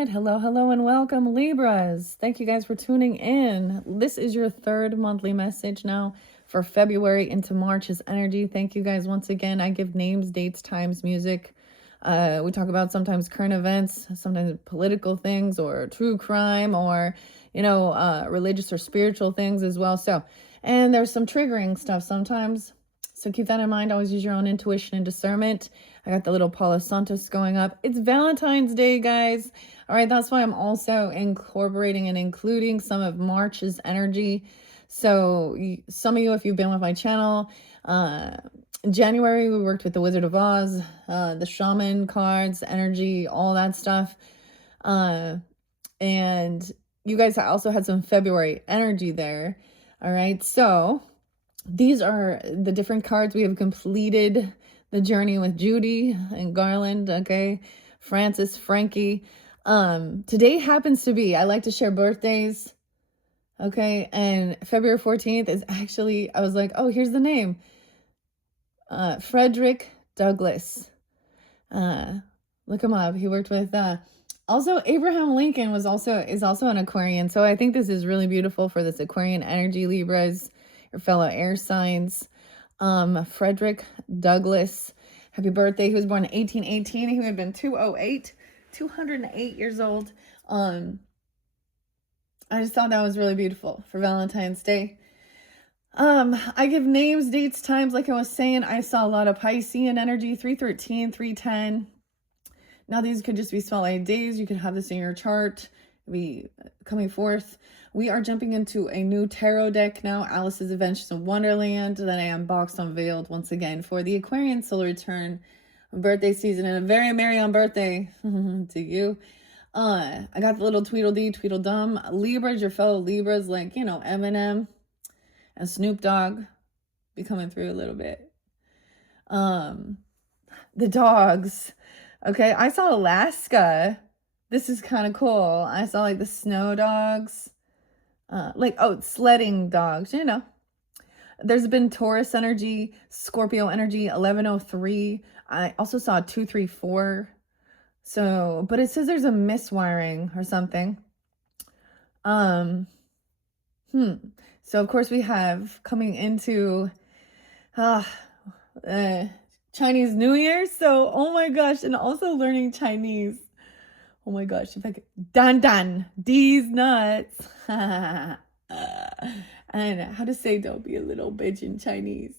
right. Hello, and welcome, Libras. Thank you guys for tuning in. This is your third monthly message now for February into March's energy. Thank you guys once again. I give names, dates, times, music. We talk about sometimes current events, sometimes political things or true crime or, religious or spiritual things as well. And there's some triggering stuff sometimes. So keep that in mind. Always use your own intuition and discernment. I got the little Palo Santos going up. It's Valentine's Day, guys. All right, that's why I'm also incorporating and including some of March's energy. So some of you, if you've been with my channel, in January, we worked with the Wizard of Oz, the shaman cards, energy, all that stuff. And you guys also had some February energy there. All right, so these are the different cards. We have completed the journey with Judy and Garland, okay? Francis, Frankie. Today happens to be, I like to share birthdays, okay? And February 14th is actually, I was like, oh, here's the name. Frederick Douglass. Look him up. He worked with, also Abraham Lincoln is also an Aquarian. So I think this is really beautiful for this Aquarian energy, Libras, your fellow air signs. Frederick Douglass, happy birthday. He was born in 1818. He would have been 208 years old. I just thought that was really beautiful for Valentine's Day. I give names, dates, times, like I was saying. I saw a lot of Piscean energy, 313, 310. Now these could just be spotlight days. You could have this in your chart, be coming forth. We are jumping into a new tarot deck now, Alice's Adventures in Wonderland, that I unboxed, unveiled once again for the Aquarian solar return birthday season, and a very merry on birthday to you. I got the little Tweedledee, Tweedledum. Libras, your fellow Libras, like, Eminem and Snoop Dogg be coming through a little bit. The dogs. Okay, I saw Alaska. This is kind of cool. I saw like the snow dogs. Sledding dogs, There's been Taurus energy, Scorpio energy, 1103. I also saw 234. So, but it says there's a miswiring or something. So of course we have coming into Chinese New Year. So, oh my gosh, and also learning Chinese. Oh my gosh, if I could, Dan, these nuts. And how to say don't be a little bitch in Chinese.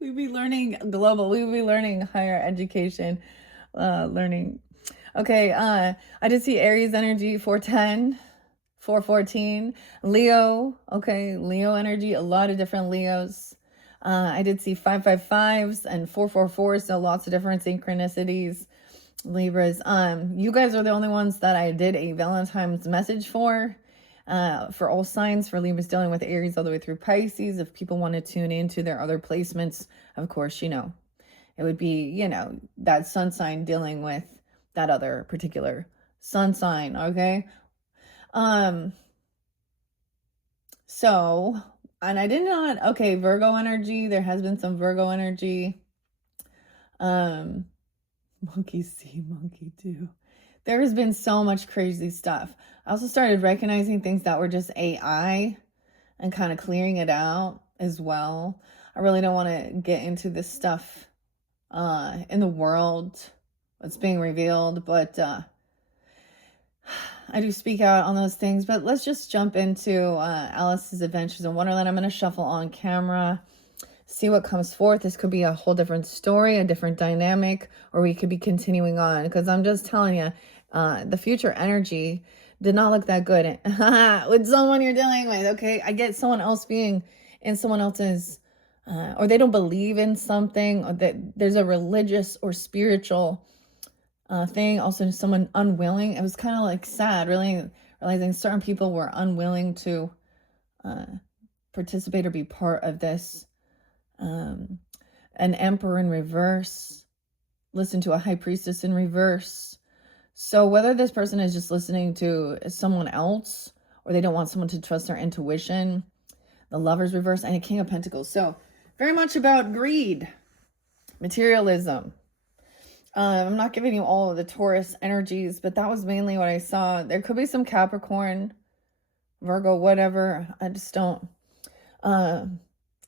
We'd be learning global, we would be learning higher education, learning. Okay, I did see Aries energy, 410, 414, Leo, okay, Leo energy, a lot of different Leos. I did see 555s and 444, so lots of different synchronicities. Libras, you guys are the only ones that I did a Valentine's message for all signs, for Libras dealing with Aries all the way through Pisces. If people want to tune into their other placements, of course, it would be, that sun sign dealing with that other particular sun sign, okay? So, and I did not, okay, Virgo energy, there has been some Virgo energy. Monkey see, monkey do. There has been so much crazy stuff. I also started recognizing things that were just AI and kind of clearing it out as well. I really don't want to get into this stuff in the world, what's being revealed, but I do speak out on those things. But let's just jump into Alice's Adventures in Wonderland. I'm going to shuffle on camera, see what comes forth. This could be a whole different story, a different dynamic, or we could be continuing on, because I'm just telling you, the future energy did not look that good with someone you're dealing with, okay? I get someone else being in someone else's, or they don't believe in something, or that there's a religious or spiritual thing. Also, someone unwilling. It was kind of like sad, really realizing certain people were unwilling to participate or be part of this. An emperor in reverse, listen to a high priestess in reverse. So whether this person is just listening to someone else, or they don't want someone to trust their intuition, the Lover's reverse, and a King of Pentacles. So very much about greed, materialism. I'm not giving you all of the Taurus energies, but that was mainly what I saw. There could be some Capricorn, Virgo, whatever. I just don't. And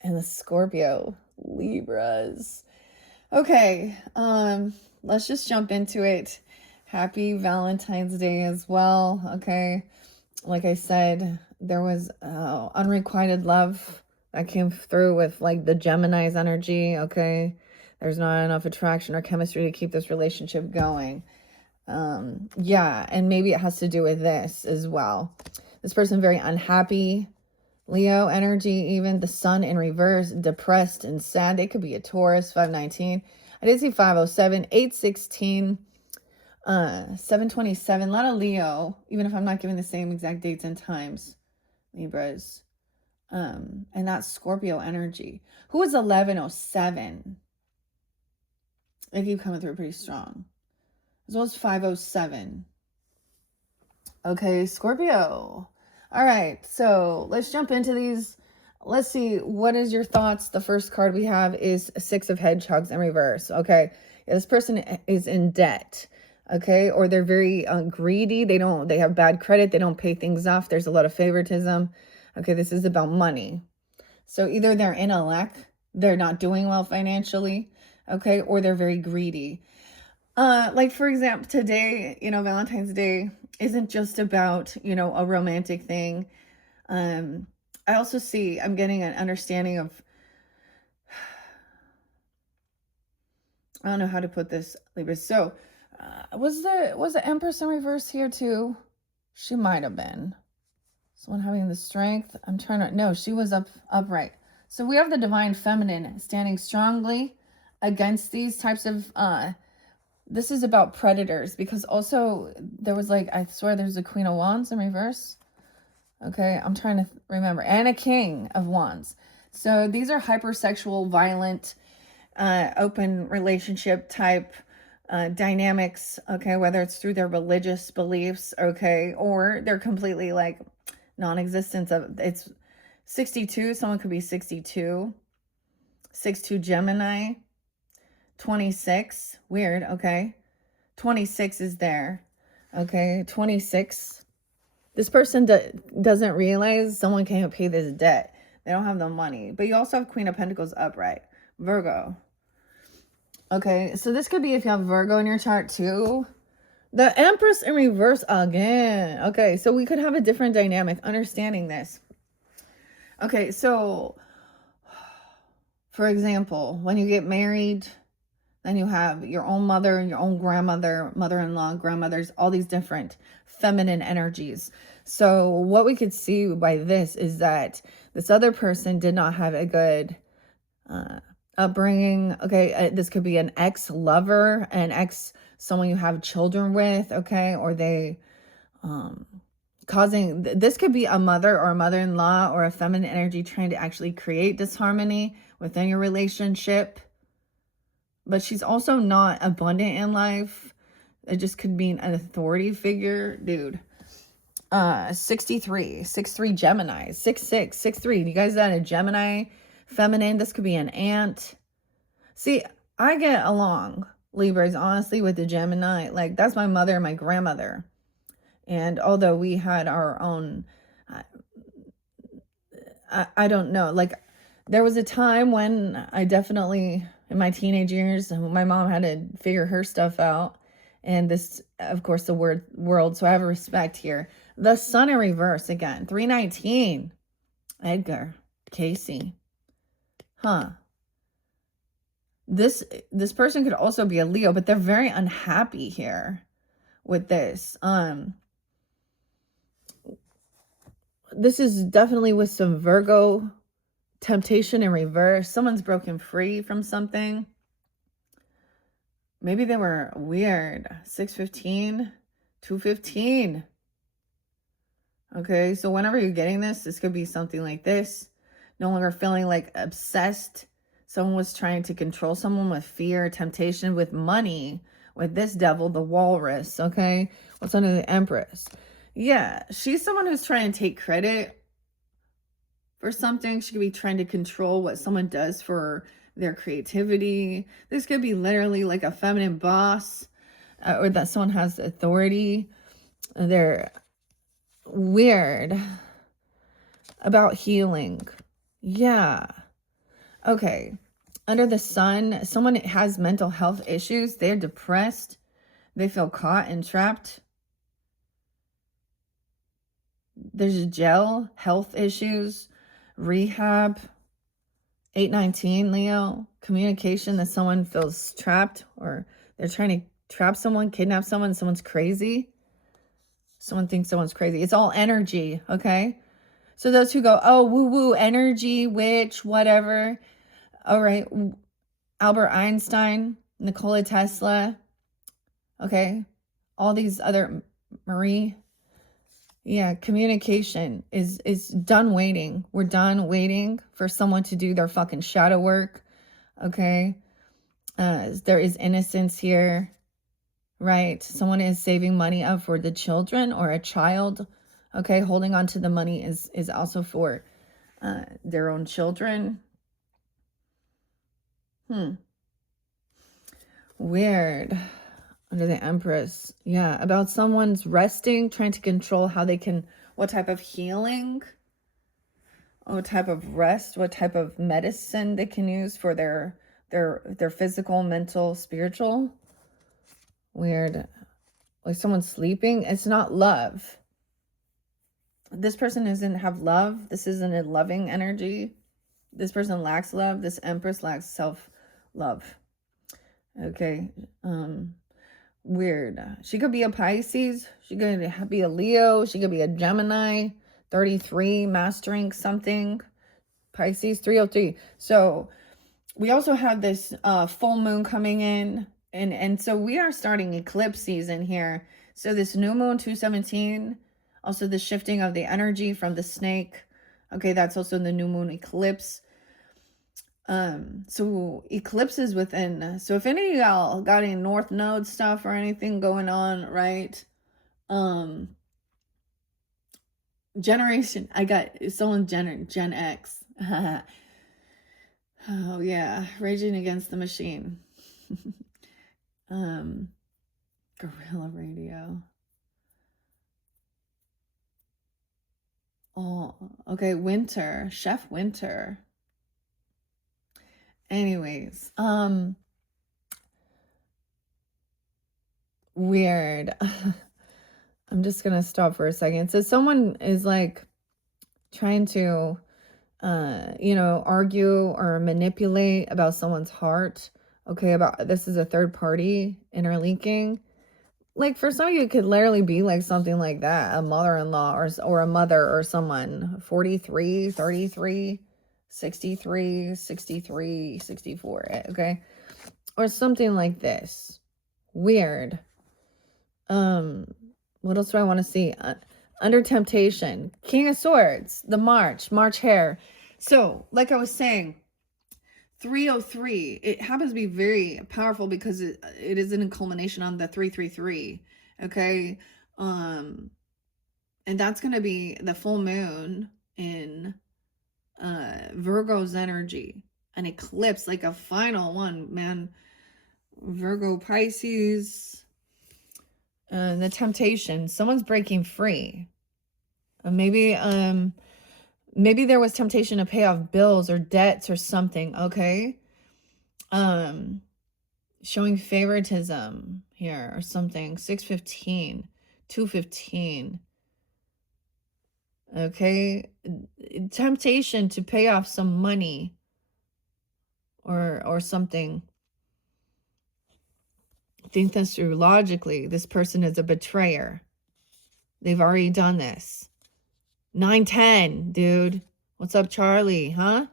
the Scorpio, Libras. Okay, let's just jump into it. Happy Valentine's Day as well. Okay, like I said, there was unrequited love that came through with like the Gemini's energy. Okay, there's not enough attraction or chemistry to keep this relationship going. Yeah, and maybe it has to do with this as well. This person very unhappy. Leo energy, even the sun in reverse, depressed and sad. It could be a Taurus, 519. I did see 507, 816, 727. A lot of Leo, even if I'm not giving the same exact dates and times. Libras. And that's Scorpio energy. Who is 1107? They keep coming through pretty strong. As well as 507. Okay, Scorpio. All right, so let's jump into these. Let's see, what is your thoughts? The first card we have is Six of Hedgehogs in reverse. Okay, this person is in debt. Okay, or they're very greedy. They have bad credit. They don't pay things off. There's a lot of favoritism. Okay, this is about money. So either they're in a lack, they're not doing well financially. Okay, or they're very greedy. Like for example, today, Valentine's Day isn't just about, a romantic thing. I also see, I'm getting an understanding of, I don't know how to put this, Libra. So, was the Empress in reverse here too? She might have been. Someone having the strength. I'm trying to, no, she was upright. So we have the divine feminine standing strongly against these types of, this is about predators, because also there was like, I swear there's a Queen of Wands in reverse. Okay, I'm trying to remember. And a King of Wands. So these are hypersexual, violent, open relationship type dynamics, okay, whether it's through their religious beliefs, okay, or they're completely like non-existence of, it's 62, someone could be 62, 6-2 Gemini, 26, weird, okay, 26 is there, okay, 26. This person doesn't realize someone can't pay this debt. They don't have the money. But you also have Queen of Pentacles upright. Virgo. Okay, so this could be if you have Virgo in your chart too. The Empress in reverse again. Okay, so we could have a different dynamic understanding this. Okay, so for example, when you get married, then you have your own mother, your own grandmother, mother-in-law, grandmothers, all these different feminine energies. So what we could see by this is that this other person did not have a good upbringing. Okay, this could be an ex-lover, an ex, someone you have children with, okay, or they causing, this could be a mother or a mother-in-law or a feminine energy trying to actually create disharmony within your relationship. But she's also not abundant in life. It just could mean an authority figure. Dude. 63 Gemini, 66 63. You guys that a Gemini feminine? This could be an aunt. See, I get along, Libras, honestly, with the Gemini. Like, that's my mother and my grandmother. And although we had our own, I don't know, like, there was a time when I definitely, in my teenage years, my mom had to figure her stuff out. And this, of course, the world. So I have a respect here. The Sun in reverse again. 319. Edgar. Casey. Huh. This person could also be a Leo, but they're very unhappy here with this. This is definitely with some Virgo temptation in reverse. Someone's broken free from something. Maybe they were weird. 615, 215. Okay, so whenever you're getting this could be something like this. No longer feeling like obsessed. Someone was trying to control someone with fear, temptation, with money. With this devil, the walrus, okay? What's under the Empress? Yeah, she's someone who's trying to take credit for something. She could be trying to control what someone does for their creativity. This could be literally like a feminine boss, or that someone has authority. They're weird about healing. Yeah. Okay. Under the sun, someone has mental health issues. They're depressed. They feel caught and trapped. There's jail, health issues, rehab. 819, Leo. Communication, that someone feels trapped, or they're trying to trap someone, kidnap someone. Someone's crazy. Someone thinks someone's crazy. It's all energy, okay? So those who go, oh, woo-woo, energy, witch, whatever. All right. Albert Einstein, Nikola Tesla, okay? All these other, Marie. Yeah, communication is done waiting. We're done waiting for someone to do their fucking shadow work, okay? There is innocence here, right? Someone is saving money up for the children or a child, okay? Holding on to the money is also for their own children. Weird. Under the Empress. Yeah, about someone's resting, trying to control how they can, what type of healing, what type of rest, what type of medicine they can use for their physical, mental, spiritual. Weird. Like someone sleeping. It's not love. This person doesn't have love. This isn't a loving energy. This person lacks love. This Empress lacks self-love. Okay. Weird. She could be a Pisces. She could be a Leo. She could be a Gemini. 33, mastering something. Pisces, 303. So we also have this full moon coming in. And so we are starting eclipse season here. So this new moon, 217. Also the shifting of the energy from the snake. Okay, that's also the new moon eclipse. So eclipses within, so if any of y'all got any North Node stuff or anything going on, right? Generation, I got someone Gen X. Oh yeah, Raging Against the Machine. Guerrilla Radio. Oh, okay, Winter, Chef Winter. Anyways, weird. I'm just gonna stop for a second. So someone is like trying to, argue or manipulate about someone's heart. Okay, about this is a third party interlinking. Like for some of you, it could literally be like something like that, a mother-in-law or a mother or someone, 43, 33, 63, 63, 64, okay? Or something like this. Weird. What else do I want to see? Under temptation, King of Swords, the March hare. So, like I was saying, 303, it happens to be very powerful because it is in a culmination on the 333, okay? And that's going to be the full moon in Virgo's energy, an eclipse, like a final one, man. Virgo, Pisces, the temptation, someone's breaking free. Maybe there was temptation to pay off bills or debts or something, okay? Showing favoritism here or something. 615, 215. Okay? Temptation to pay off some money or something. Think this through logically. This person is a betrayer. They've already done this. 910, dude. What's up, Charlie? Huh?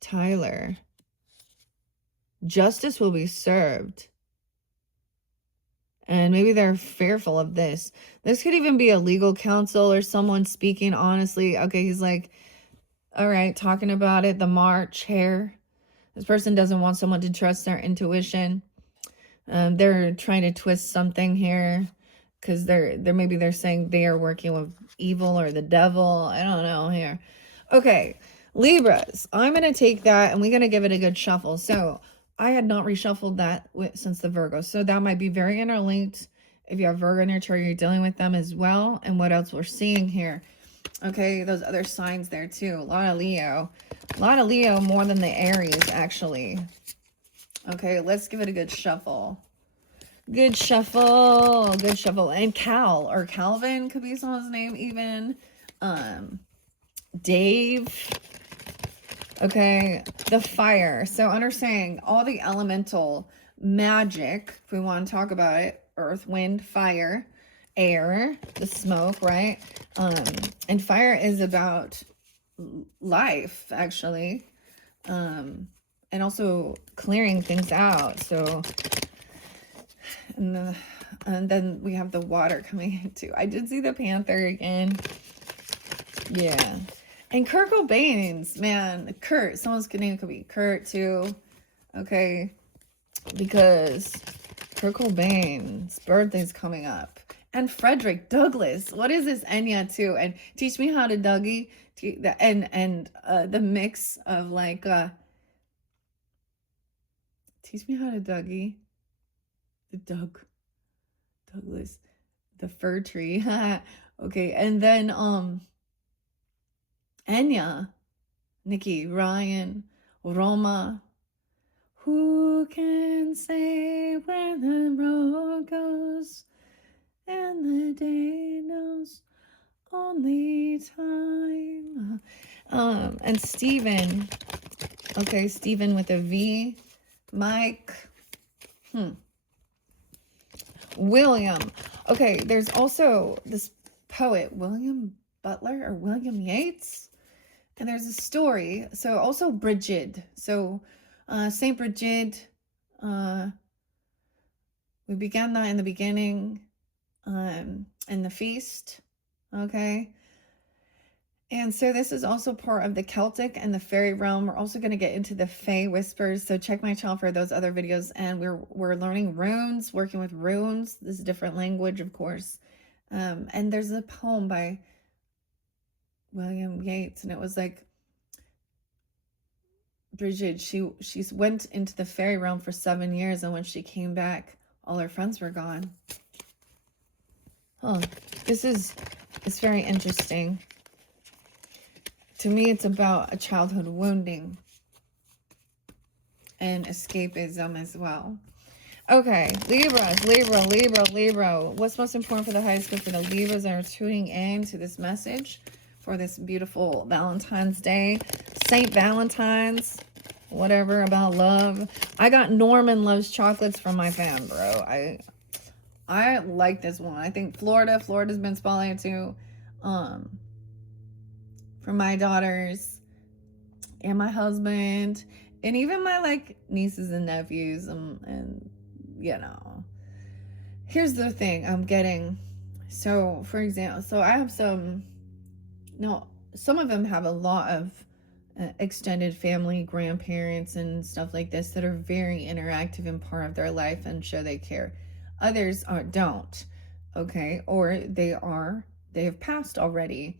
Tyler. Justice will be served. And maybe they're fearful of this. This could even be a legal counsel or someone speaking honestly. Okay, he's like, all right, talking about it. The March hare. This person doesn't want someone to trust their intuition. They're trying to twist something here because they're saying they are working with evil or the devil. I don't know here. Okay, Libras, I'm going to take that and we're going to give it a good shuffle. So I had not reshuffled that since the Virgo. So that might be very interlinked. If you have Virgo in your chart, you're dealing with them as well. And what else we're seeing here? Okay, those other signs there too. A lot of Leo. A lot of Leo more than the Aries, actually. Okay, let's give it a good shuffle. Good shuffle. Good shuffle. And Cal, or Calvin could be someone's name even. Dave. Okay, the fire. So understanding all the elemental magic, if we want to talk about it, earth, wind, fire, air, the smoke, right? And fire is about life, actually, and also clearing things out. So, and then we have the water coming in too. I did see the panther again. Yeah. And Kurt Cobain's, man, Kurt, someone's name could be Kurt too. Okay. Because Kurt Cobain's birthday's coming up. And Frederick Douglass. What is this Enya too? And teach me how to Dougie. And the mix of like teach me how to Dougie. The Douglas. The fir tree. Okay, and then Enya, Nikki, Ryan, Roma. Who can say where the road goes? And the day knows only time. And Steven. Okay, Steven with a V. Mike. William. Okay, there's also this poet, William Butler or William Yeats. And there's a story. So also Bridget. So Saint Bridget. We began that in the beginning. In the feast. Okay. And so this is also part of the Celtic and the fairy realm. We're also going to get into the Fae whispers. So check my channel for those other videos. And we're learning runes, working with runes. This is a different language, of course. And there's a poem by William Yeats, and it was like Bridget, she went into the fairy realm for 7 years, and when she came back, all her friends were gone. Oh, it's very interesting. To me, it's about a childhood wounding and escapism as well. Okay, Libra. What's most important for the highest good for the Libras that are tuning in to this message for this beautiful Valentine's Day? Saint Valentine's, whatever, about love. I got Norman Loves Chocolates from my fan, bro. I like this one. I think Florida's been spotlighted too. For my daughters and my husband and even my like nieces and nephews, and you know, here's the thing I'm getting. So for example, so I have some of them have a lot of extended family, grandparents and stuff like this that are very interactive and part of their life and show they care. Others don't. Okay, or they have passed already.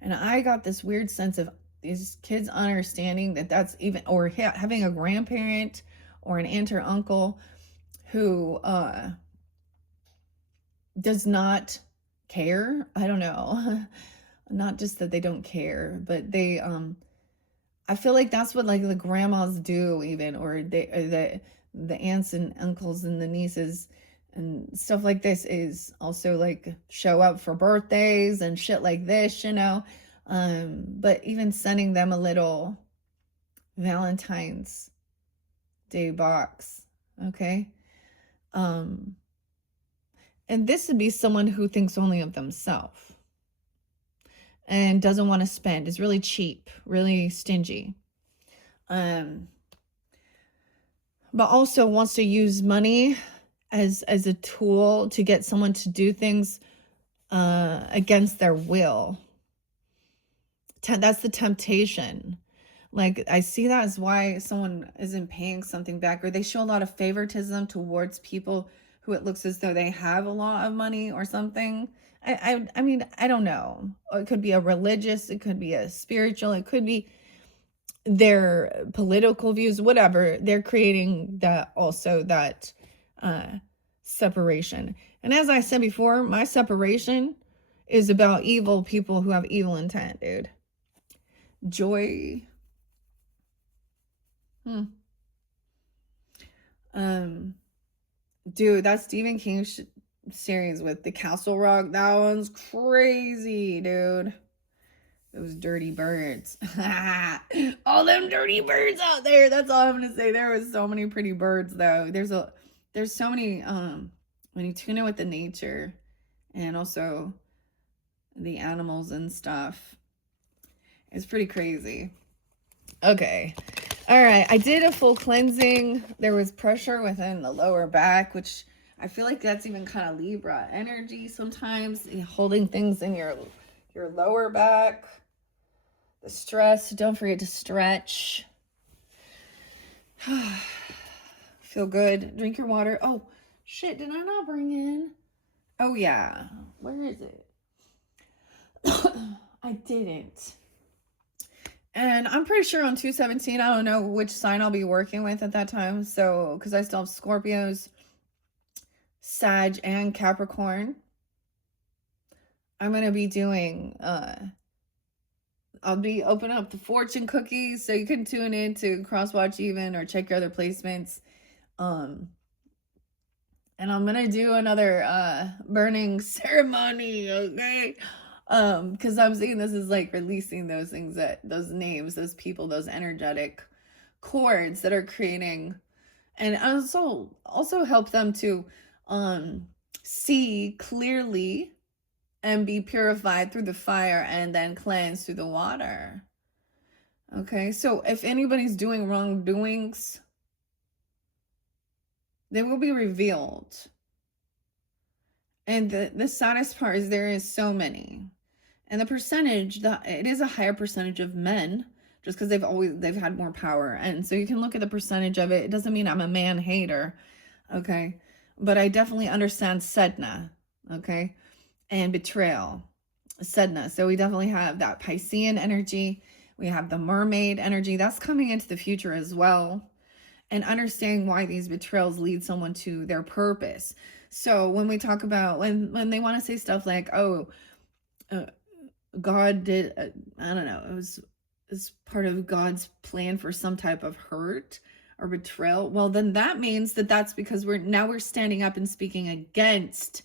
And I got this weird sense of these kids understanding that that's even, or having a grandparent or an aunt or uncle who does not care. I don't know. Not just that they don't care, but they, I feel like that's what like the grandmas do even, or the aunts and uncles and the nieces and stuff like this is also like show up for birthdays and shit like this, you know. But even sending them a little Valentine's Day box, okay? And this would be someone who thinks only of themselves and doesn't want to spend, is really cheap, really stingy. But also wants to use money as a tool to get someone to do things against their will. That's the temptation. Like, I see that as why someone isn't paying something back, or they show a lot of favoritism towards people who it looks as though they have a lot of money or something. I mean, I don't know. It could be a religious, it could be a spiritual, it could be their political views, whatever, they're creating that, also that separation. And as I said before, my separation is about evil people who have evil intent, dude. Joy. Dude, that Stephen King series with the Castle Rock, that one's crazy, dude. Those dirty birds. All them dirty birds out there. That's all I'm gonna say. There was so many pretty birds though. There's so many when you tune in with the nature and also the animals and stuff. It's pretty crazy. Okay. All right. I did a full cleansing. There was pressure within the lower back, which I feel like that's even kind of Libra energy sometimes, holding things in your lower back. The stress. Don't forget to stretch. Feel good. Drink your water. Oh, shit. Did I not bring in? Oh, yeah. Where is it? I didn't. And I'm pretty sure on 2/17, I don't know which sign I'll be working with at that time. So, because I still have Scorpios, Sag, and Capricorn. I'm going to be doing, I'll be opening up the fortune cookies. So you can tune in to cross watch even or check your other placements. And I'm going to do another burning ceremony, okay? Because I'm seeing this is like releasing those things, that those names, those people, those energetic cords that are creating, and also help them to see clearly and be purified through the fire and then cleansed through the water. Okay, so if anybody's doing wrongdoings, they will be revealed. And the saddest part is there is so many. And the percentage, it is a higher percentage of men, just because they've had more power. And so you can look at the percentage of it. It doesn't mean I'm a man hater, okay? But I definitely understand Sedna, okay? And betrayal, Sedna. So we definitely have that Piscean energy. We have the mermaid energy. That's coming into the future as well. And understanding why these betrayals lead someone to their purpose. So when we talk about, when they want to say stuff like, oh, God did, I don't know, it's part of God's plan for some type of hurt or betrayal. Well, then that means that's because we're standing up and speaking against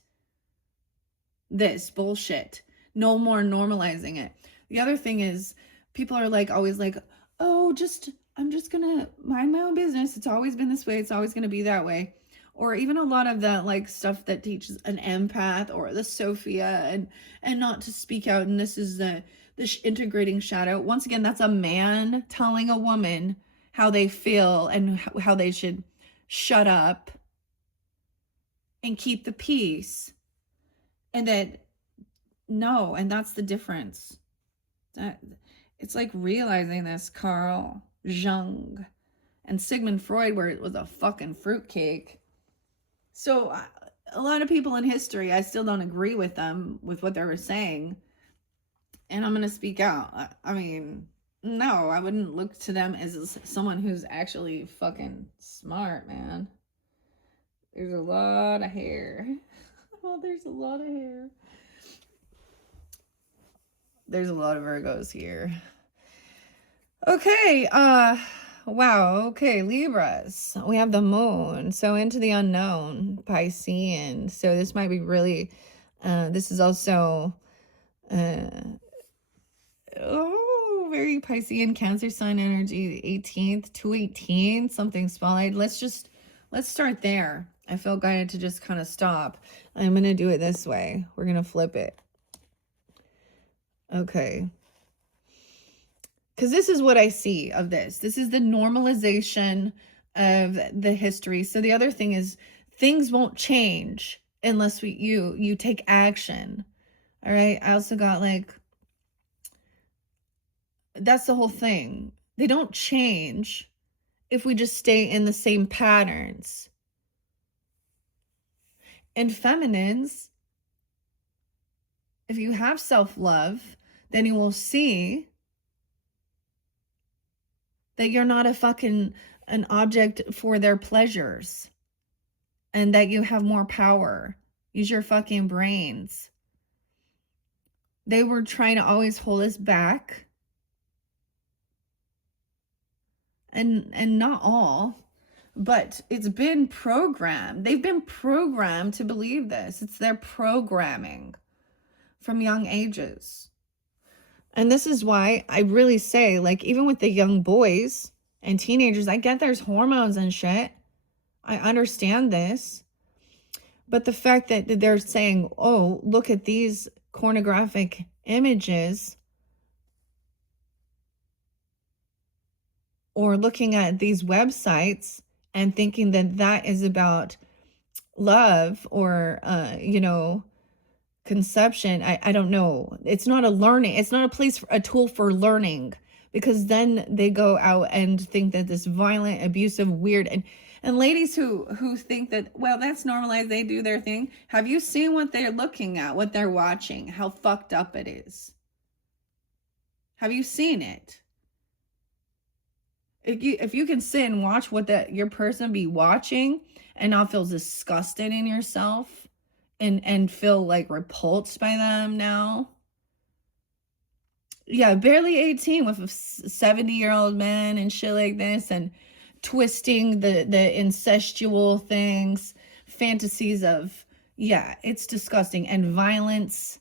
this bullshit. No more normalizing it. The other thing is, people are like, always like, oh, I'm just gonna mind my own business. It's always been this way. It's always gonna be that way. Or even a lot of that like stuff that teaches an empath or the Sophia and not to speak out. And this is the integrating shadow. Once again, that's a man telling a woman how they feel and how they should shut up and keep the peace. And and that's the difference. It's like realizing this, Carl Jung and Sigmund Freud, where it was a fucking fruitcake. So a lot of people in history, I still don't agree with them, with what they were saying. And I'm going to speak out. I mean, no, I wouldn't look to them as someone who's actually fucking smart, man. There's a lot of hair. Oh, there's a lot of hair. There's a lot of Virgos here. Okay, wow, okay, Libras. We have the moon, so into the unknown, Piscean. So this might be really, this is also, very Piscean, Cancer sign energy, the 18th, 218, something spotlight. Let's start there. I feel guided to just kind of stop. I'm going to do it this way. We're going to flip it. Okay. Because this is what I see of this. This is the normalization of the history. So the other thing is, things won't change unless you take action. All right. I also got like, that's the whole thing. They don't change if we just stay in the same patterns. And feminines, if you have self-love, then you will see that you're not an object for their pleasures, and that you have more power. Use your fucking brains. They were trying to always hold us back. And not all, but it's been programmed. They've been programmed to believe this. It's their programming from young ages. And this is why I really say, like, even with the young boys and teenagers, I get there's hormones and shit. I understand this. But the fact that they're saying, oh, look at these pornographic images, or looking at these websites and thinking that that is about love or, conception. I don't know. It's not a learning. It's not a tool for learning, because then they go out and think that this violent, abusive, weird, and ladies who think that, well, that's normalized, they do their thing. Have you seen what they're looking at, what they're watching, how fucked up it is? Have you seen it? If you can sit and watch what your person be watching and not feel disgusted in yourself and feel like repulsed by them now. Yeah, barely 18 with a 70-year-old man and shit like this, and twisting the incestual things, fantasies of, yeah, it's disgusting. And violence.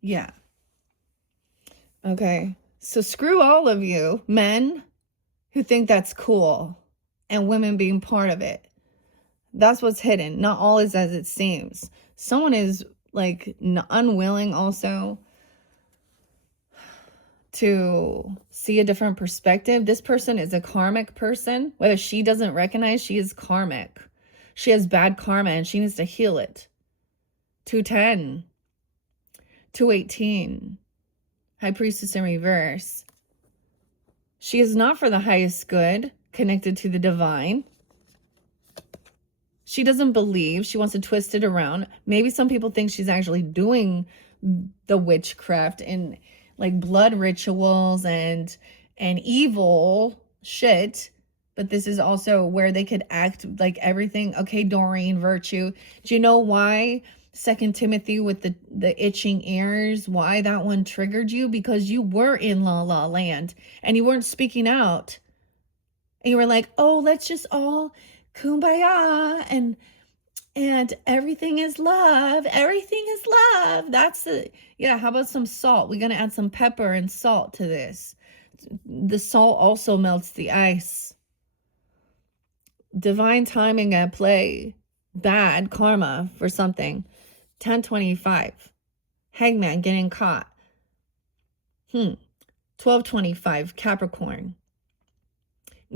Yeah. Okay. So screw all of you men who think that's cool, and women being part of it. That's what's hidden. Not all is as it seems. Someone is like unwilling also to see a different perspective. This person is a karmic person. Whether she doesn't recognize, she is karmic. She has bad karma and she needs to heal it. 210. 218. High Priestess in reverse. She is not for the highest good, connected to the divine. She doesn't believe. She wants to twist it around. Maybe some people think she's actually doing the witchcraft and like blood rituals and evil shit. But this is also where they could act like everything. Okay, Doreen, virtue. Do you know why 2 Timothy with the itching ears, why that one triggered you? Because you were in La La Land and you weren't speaking out. And you were like, oh, let's just all kumbaya and everything is love. Everything is love. That's yeah, how about some salt? We're going to add some pepper and salt to this. The salt also melts the ice. Divine timing at play. Bad karma for something. 1025. Hangman getting caught. 1225. Capricorn.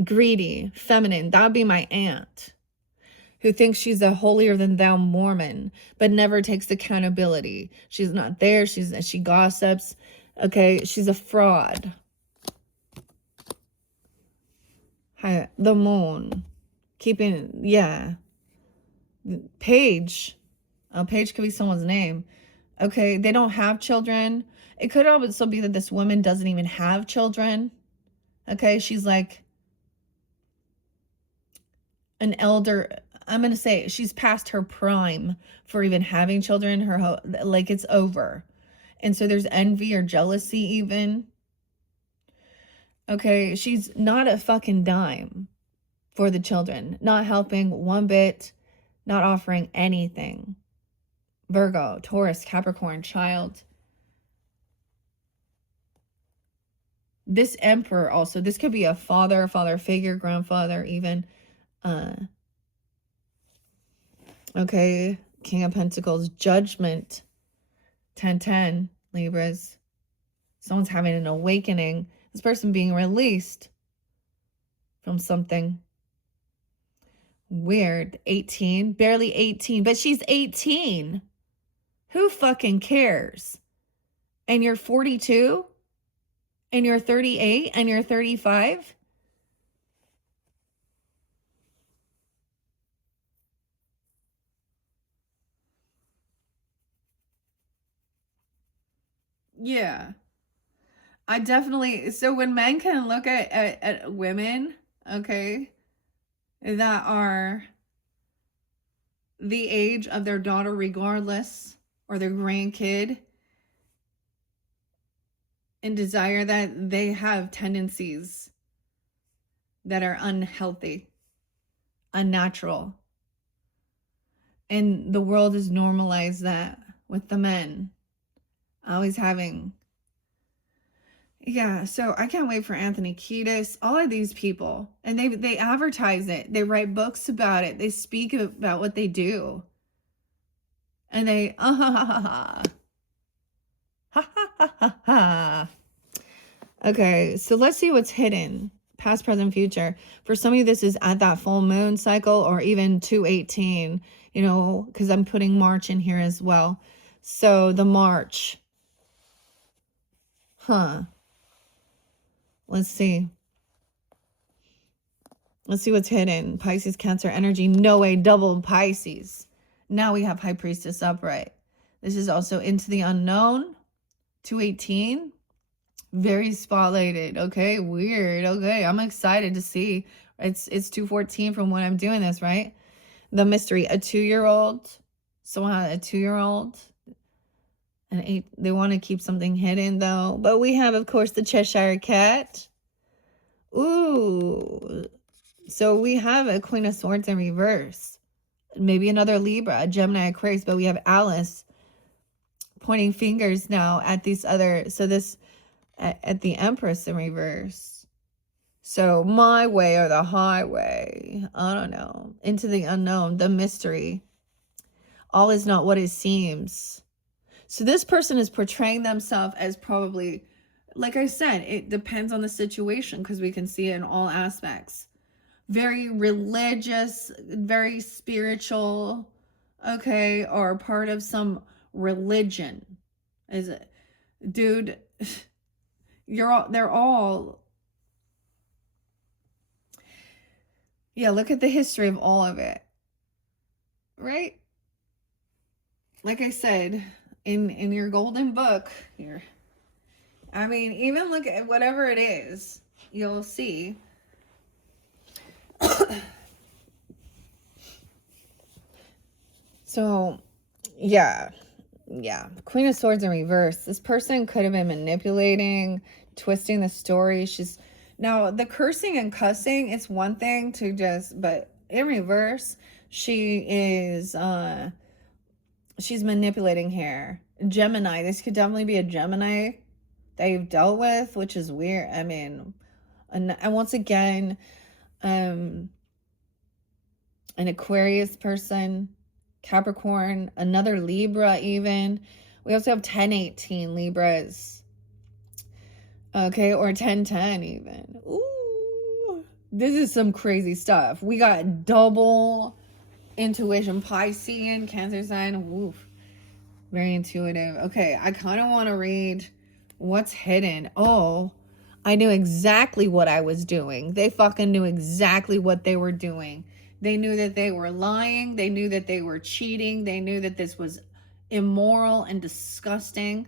Greedy, feminine. That would be my aunt, who thinks she's a holier than thou Mormon, but never takes accountability. She's not there. She gossips. Okay, she's a fraud. Hi, the moon. Keeping, yeah. Paige. Oh, Paige could be someone's name. Okay, they don't have children. It could also be that this woman doesn't even have children. Okay, she's like an elder. I'm going to say she's past her prime for even having children. Like it's over. And so there's envy or jealousy even. Okay, she's not a fucking dime for the children. Not helping one bit. Not offering anything. Virgo, Taurus, Capricorn, child. This emperor also, this could be a father figure, grandfather even. Okay, King of Pentacles, Judgment, 1010, Libras. Someone's having an awakening. This person being released from something. Weird. 18, barely 18, but she's 18. Who fucking cares? And you're 42? And you're 38? And you're 35? Yeah. I definitely, so when men can look at women, okay, that are the age of their daughter regardless, or their grandkid, and desire that, they have tendencies that are unhealthy, unnatural. And the world has normalized that with the men always having. Yeah, so I can't wait for Anthony Kiedis, all of these people. And they advertise it. They write books about it. They speak about what they do. And they ha ha ha ha. Okay, so let's see what's hidden. Past, present, future. For some of you, this is at that full moon cycle, or even 218, you know, because I'm putting March in here as well. So the March. Let's see. Let's see what's hidden. Pisces, Cancer energy. No way, double Pisces. Now we have High Priestess upright. This is also into the unknown. 218. Very spotlighted. Okay, weird. Okay, I'm excited to see. It's 214 from when I'm doing this, right? The mystery. A 2-year-old. Someone had a 2-year-old. An 8. They want to keep something hidden, though. But we have, of course, the Cheshire Cat. Ooh. So we have a Queen of Swords in reverse. Maybe another Libra, a Gemini, Aquarius. But we have Alice pointing fingers now at these other. So this at the Empress in reverse. So my way or the highway. I don't know. Into the unknown, the mystery. All is not what it seems. So this person is portraying themselves as probably, like I said, it depends on the situation, because we can see it in all aspects. Very religious, very spiritual, okay, or part of some religion. Is it, dude? They're all. Yeah, look at the history of all of it, right? Like I said, in your golden book here, I mean, even look at whatever it is, you'll see. So, yeah. Queen of Swords in reverse. This person could have been manipulating, twisting the story. Now, the cursing and cussing, it's one thing to just, but in reverse, she's manipulating here. Gemini. This could definitely be a Gemini that you've dealt with, which is weird. I mean, and once again, an Aquarius person, Capricorn, another Libra even. We also have 1018 Libras. Okay, or 1010 even. Ooh, this is some crazy stuff. We got double intuition, Piscean, Cancer sign. Woof. Very intuitive. Okay, I kind of want to read what's hidden. Oh, I knew exactly what I was doing. They fucking knew exactly what they were doing. They knew that they were lying. They knew that they were cheating. They knew that this was immoral and disgusting.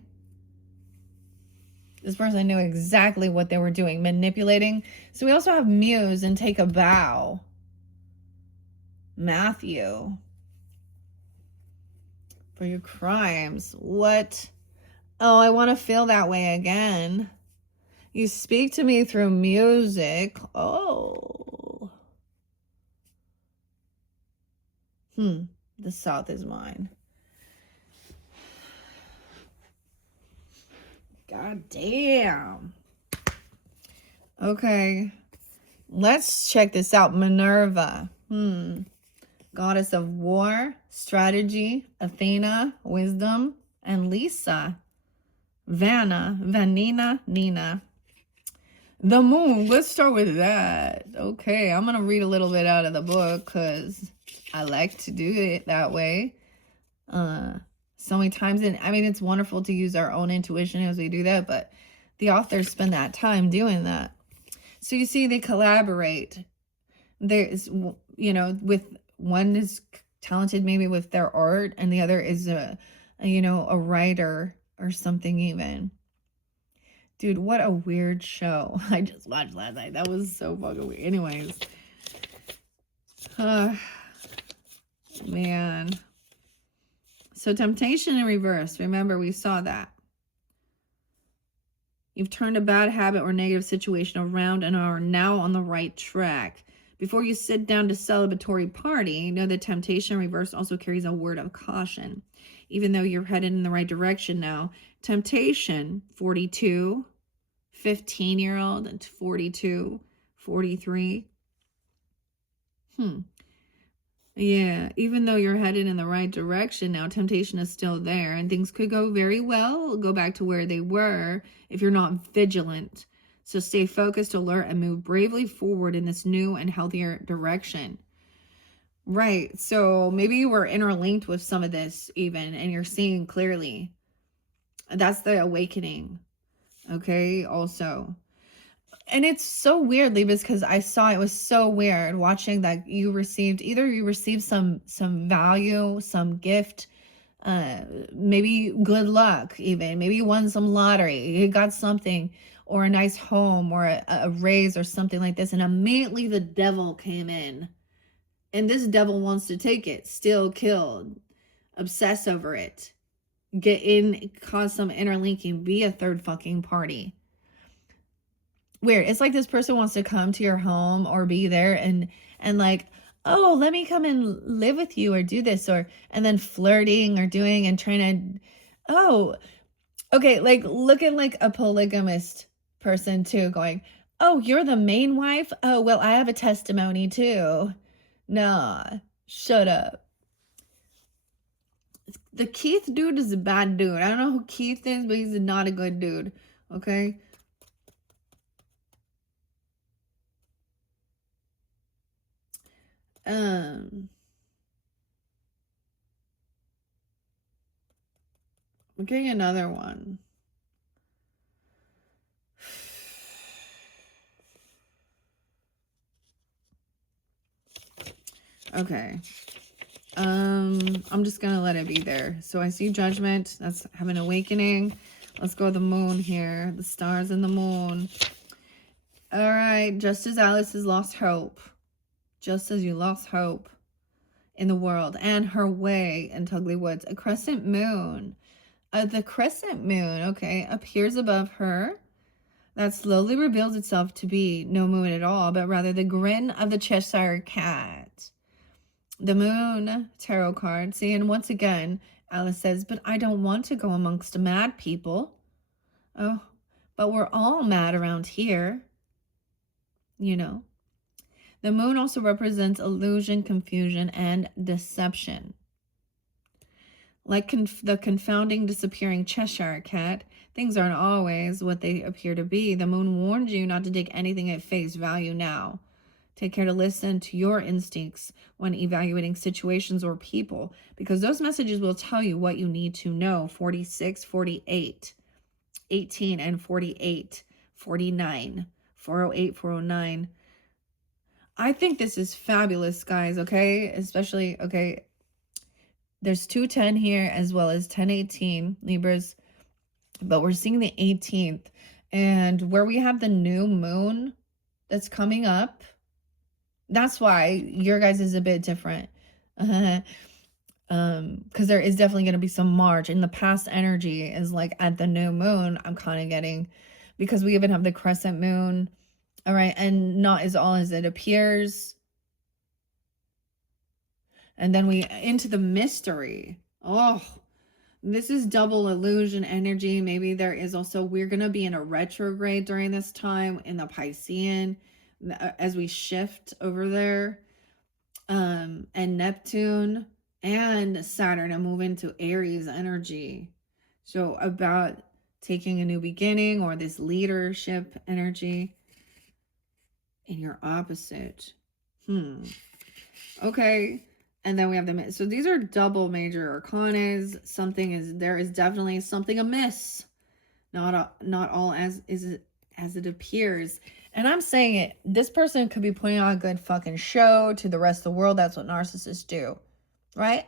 This person knew exactly what they were doing, manipulating. So we also have Muse and Take a Bow. Matthew. For your crimes. What? Oh, I want to feel that way again. You speak to me through music. Oh. The South is mine. God damn. Okay. Let's check this out. Minerva. Goddess of war, strategy, Athena, wisdom, and Lisa. Vanina, Nina. The moon. Let's start with that. Okay, I'm going to read a little bit out of the book because I like to do it that way. So many times, and I mean, it's wonderful to use our own intuition as we do that, but the authors spend that time doing that. So you see, they collaborate. There's, you know, with one is talented maybe with their art, and the other is a writer or something even. Dude, what a weird show. I just watched last night. That was so fucking weird. Anyways. Man. So temptation in reverse. Remember, we saw that. You've turned a bad habit or negative situation around and are now on the right track. Before you sit down to celebratory party, know that temptation in reverse also carries a word of caution. Even though you're headed in the right direction now, temptation, 42, 15-year-old, and 42, 43. Yeah, even though you're headed in the right direction now, temptation is still there and things could go very well, go back to where they were if you're not vigilant. So stay focused, alert, and move bravely forward in this new and healthier direction. Right, so maybe you were interlinked with some of this even, and you're seeing clearly. That's the awakening, okay, also. And it's so weird, Libas, because I saw it was so weird watching that you received some value, some gift, maybe good luck, even maybe you won some lottery, you got something, or a nice home, or a raise, or something like this, and immediately the devil came in, and this devil wants to take it, steal, kill, obsess over it, get in, cause some interlinking, be a third fucking party. Weird. It's like this person wants to come to your home or be there and like, oh, let me come and live with you or do this, or and then flirting or doing and trying to, oh, okay, like looking like a polygamist person too, going, oh, you're the main wife? Oh, well, I have a testimony too. Nah, shut up. The Keith dude is a bad dude. I don't know who Keith is, but he's not a good dude. Okay? I'm getting another one. Okay. I'm just gonna let it be there. So I see judgment. That's have an awakening. Let's go to the moon here. The stars and the moon. All right. Just as Alice has lost hope. Just as you lost hope in the world and her way in Tugly Woods. A crescent moon. The crescent moon, okay, appears above her. That slowly reveals itself to be no moon at all, but rather the grin of the Cheshire Cat. The moon tarot card. See, and once again, Alice says, but I don't want to go amongst mad people. Oh, but we're all mad around here. You know. The moon also represents illusion, confusion, and deception. Like the confounding, disappearing Cheshire Cat, things aren't always what they appear to be. The moon warns you not to take anything at face value now. Take care to listen to your instincts when evaluating situations or people, because those messages will tell you what you need to know. 46, 48, 18, and 48, 49, 408, 409. I think this is fabulous, guys, okay? Especially, okay, there's 210 here as well as 1018, Libras, but we're seeing the 18th. And where we have the new moon that's coming up, that's why your guys is a bit different. Because there is definitely going to be some March. In the past energy is like at the new moon, I'm kind of getting, because we even have the crescent moon. All right. And not as all as it appears. And then we into the mystery. Oh, this is double illusion energy. Maybe there is also, we're going to be in a retrograde during this time in the Piscean as we shift over there. And Neptune and Saturn and move into Aries energy. So about taking a new beginning or this leadership energy in your opposite. Okay. And then we have the, so these are double major arcanas. There is definitely something amiss. Not all as it appears. And I'm saying it, this person could be putting on a good fucking show to the rest of the world. That's what narcissists do, right?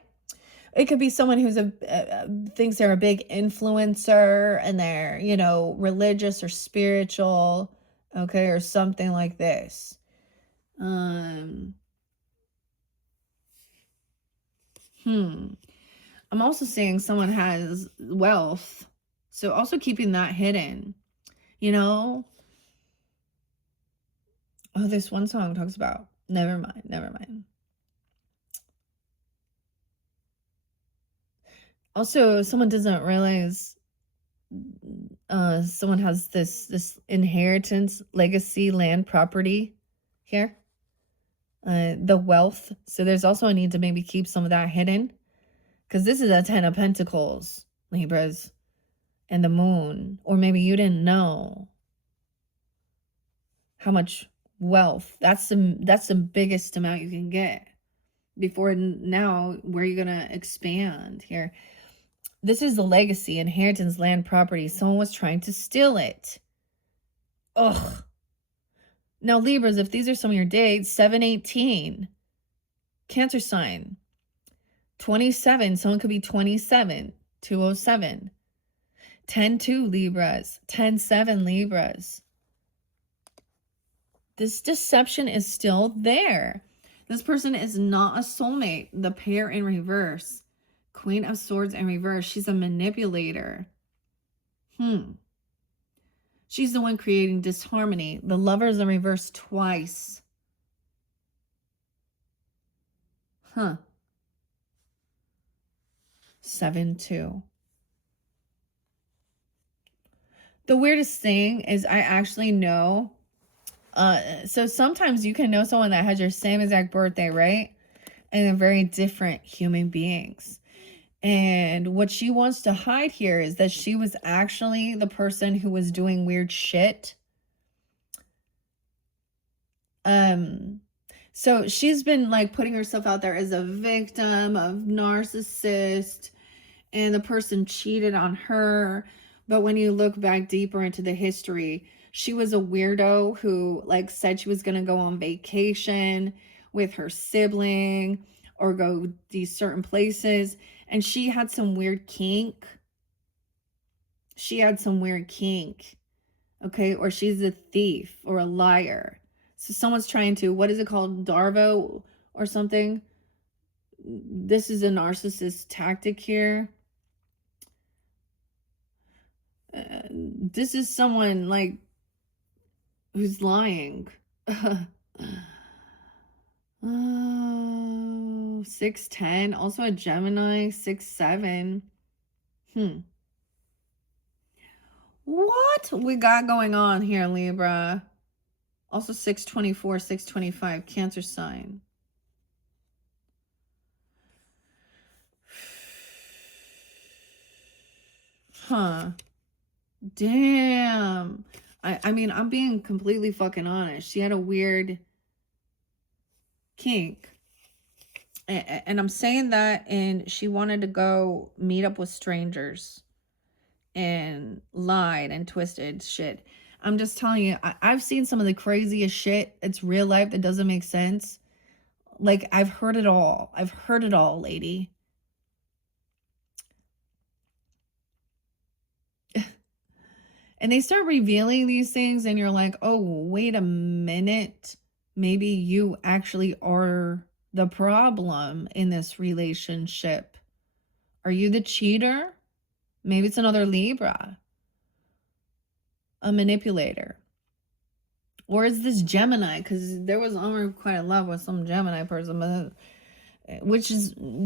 It could be someone who's thinks they're a big influencer and they're, you know, religious or spiritual, okay, or something like this. I'm also seeing someone has wealth, so also keeping that hidden, you know. Oh, this one song talks about, never mind. Also, someone doesn't realize someone has this inheritance, legacy, land, property here, the wealth. So there's also a need to maybe keep some of that hidden, because this is a 10 of Pentacles, Libras, and the moon. Or maybe you didn't know how much wealth. That's the biggest amount you can get. Before now, where are you gonna expand here? This is the legacy, inheritance, land, property. Someone was trying to steal it. Ugh. Now, Libras, if these are some of your dates, 7/18, Cancer sign. 27, someone could be 27, 207. 10/2, Libras. 10/7, Libras. This deception is still there. This person is not a soulmate. The pair in reverse. Queen of Swords in reverse. She's a manipulator. She's the one creating disharmony. The Lovers in reverse twice. 7/2. The weirdest thing is I actually know. So sometimes you can know someone that has your same exact birthday, right? And they're very different human beings. And what she wants to hide here is that she was actually the person who was doing weird shit. So she's been like putting herself out there as a victim of narcissist, and the person cheated on her. But when you look back deeper into the history, she was a weirdo who like said she was going to go on vacation with her sibling or go these certain places. And she had some weird kink. Okay? Or she's a thief or a liar. So someone's trying to, what is it called? Darvo or something? This is a narcissist tactic here. This is someone like who's lying. 6/10, also a Gemini. 6/7. What we got going on here, Libra? Also 6/24, 6/25, Cancer sign. Damn. I mean, I'm being completely fucking honest. She had a weird kink. And I'm saying that, and she wanted to go meet up with strangers and lied and twisted shit. I'm just telling you, I've seen some of the craziest shit. It's real life that doesn't make sense. Like, I've heard it all. I've heard it all, lady. And they start revealing these things, and you're like, oh, wait a minute. Maybe you actually are the problem in this relationship. Are you the cheater? Maybe it's another Libra, a manipulator. Or is this Gemini? Because there was unrequited love with some Gemini person, but which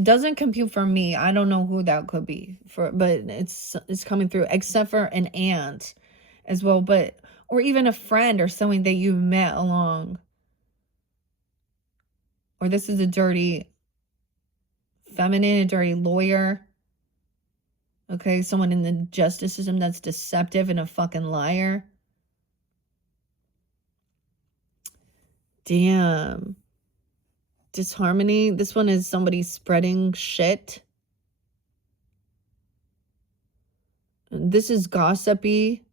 doesn't compute for me. I don't know who that could be but it's coming through, except for an aunt as well, but or even a friend or someone that you met along. Or this is a dirty feminine, a dirty lawyer. Okay, someone in the justice system that's deceptive and a fucking liar. Damn. Disharmony. This one is somebody spreading shit. This is gossipy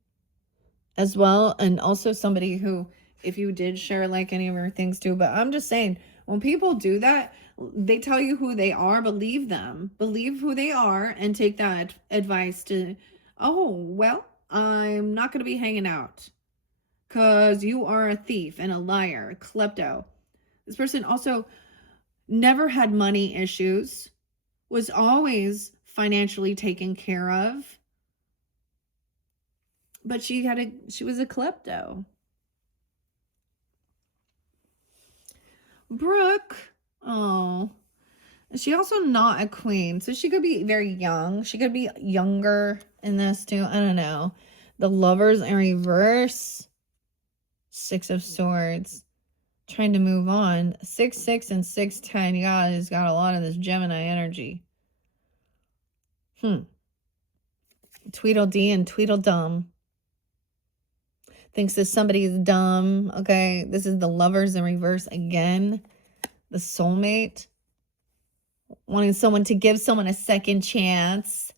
as well. And also somebody who, if you did share like any of your things too, but I'm just saying, When people do that, they tell you who they are, believe them. Believe who they are and take that advice to, oh, well, I'm not going to be hanging out because you are a thief and a liar, a klepto. This person also never had money issues, was always financially taken care of, but she was a klepto. Brooke, oh, she also not a queen, so she could be very young. She could be younger in this too. I don't know. The Lovers in reverse. 6 of Swords. Trying to move on. 6-6 and 6-10. You guys got a lot of this Gemini energy. Tweedledee and Tweedledum. Thinks that somebody is dumb. Okay, this is the Lovers in reverse again. The soulmate. Wanting someone to give someone a second chance.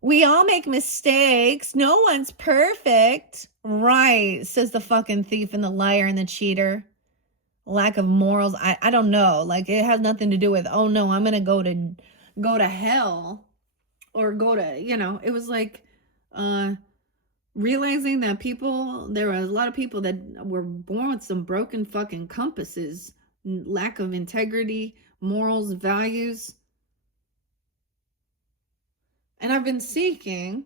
We all make mistakes. No one's perfect. Right, says the fucking thief and the liar and the cheater. Lack of morals. I don't know. Like, it has nothing to do with, oh no, I'm gonna go to hell. Or go to, you know, it was like realizing that there were a lot of people that were born with some broken fucking compasses, lack of integrity, morals, values. And I've been seeking,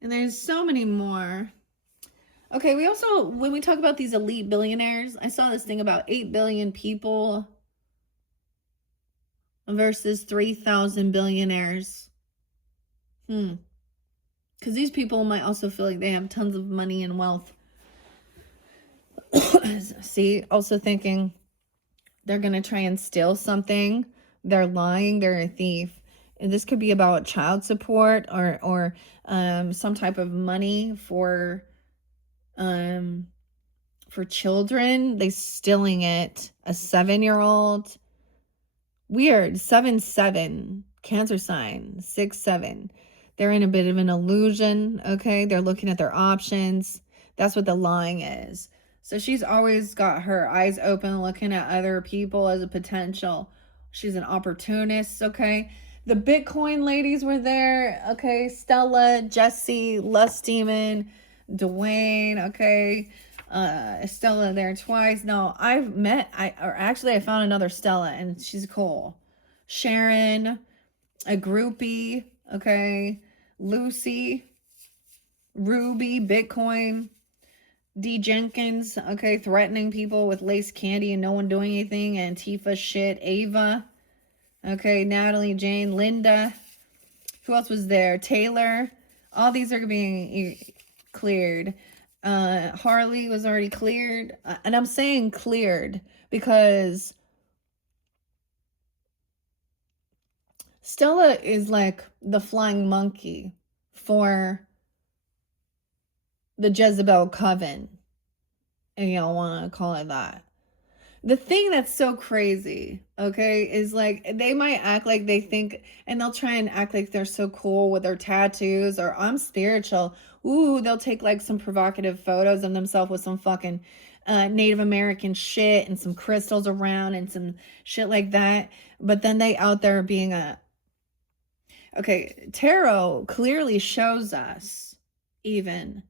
and there's so many more. Okay, we also, when we talk about these elite billionaires, I saw this thing about 8 billion people versus 3,000 billionaires. Because these people might also feel like they have tons of money and wealth. See, also thinking they're going to try and steal something. They're lying. They're a thief. And this could be about child support or some type of money for children. They stealing it. A 7-year-old. Weird. 7-7. Cancer sign. 6-7. They're in a bit of an illusion. Okay. They're looking at their options. That's what the lying is. So she's always got her eyes open, looking at other people as a potential. She's an opportunist. Okay. The Bitcoin ladies were there. Okay. Stella, Jesse, Lust Demon, Dwayne. Okay. Stella there twice. No, I found another Stella and she's cool. Sharon, a groupie. Okay. Lucy, Ruby, Bitcoin, D. Jenkins, okay, threatening people with lace candy and no one doing anything. Antifa shit. Ava, okay, Natalie, Jane, Linda. Who else was there? Taylor. All these are being cleared. Harley was already cleared. And I'm saying cleared because Stella is like the flying monkey for the Jezebel coven, and y'all want to call it that. The thing that's so crazy, okay, is like they might act like they think, and they'll try and act like they're so cool with their tattoos, or I'm spiritual. Ooh, they'll take like some provocative photos of themselves with some fucking Native American shit and some crystals around and some shit like that. But then they out there being okay, tarot clearly shows us even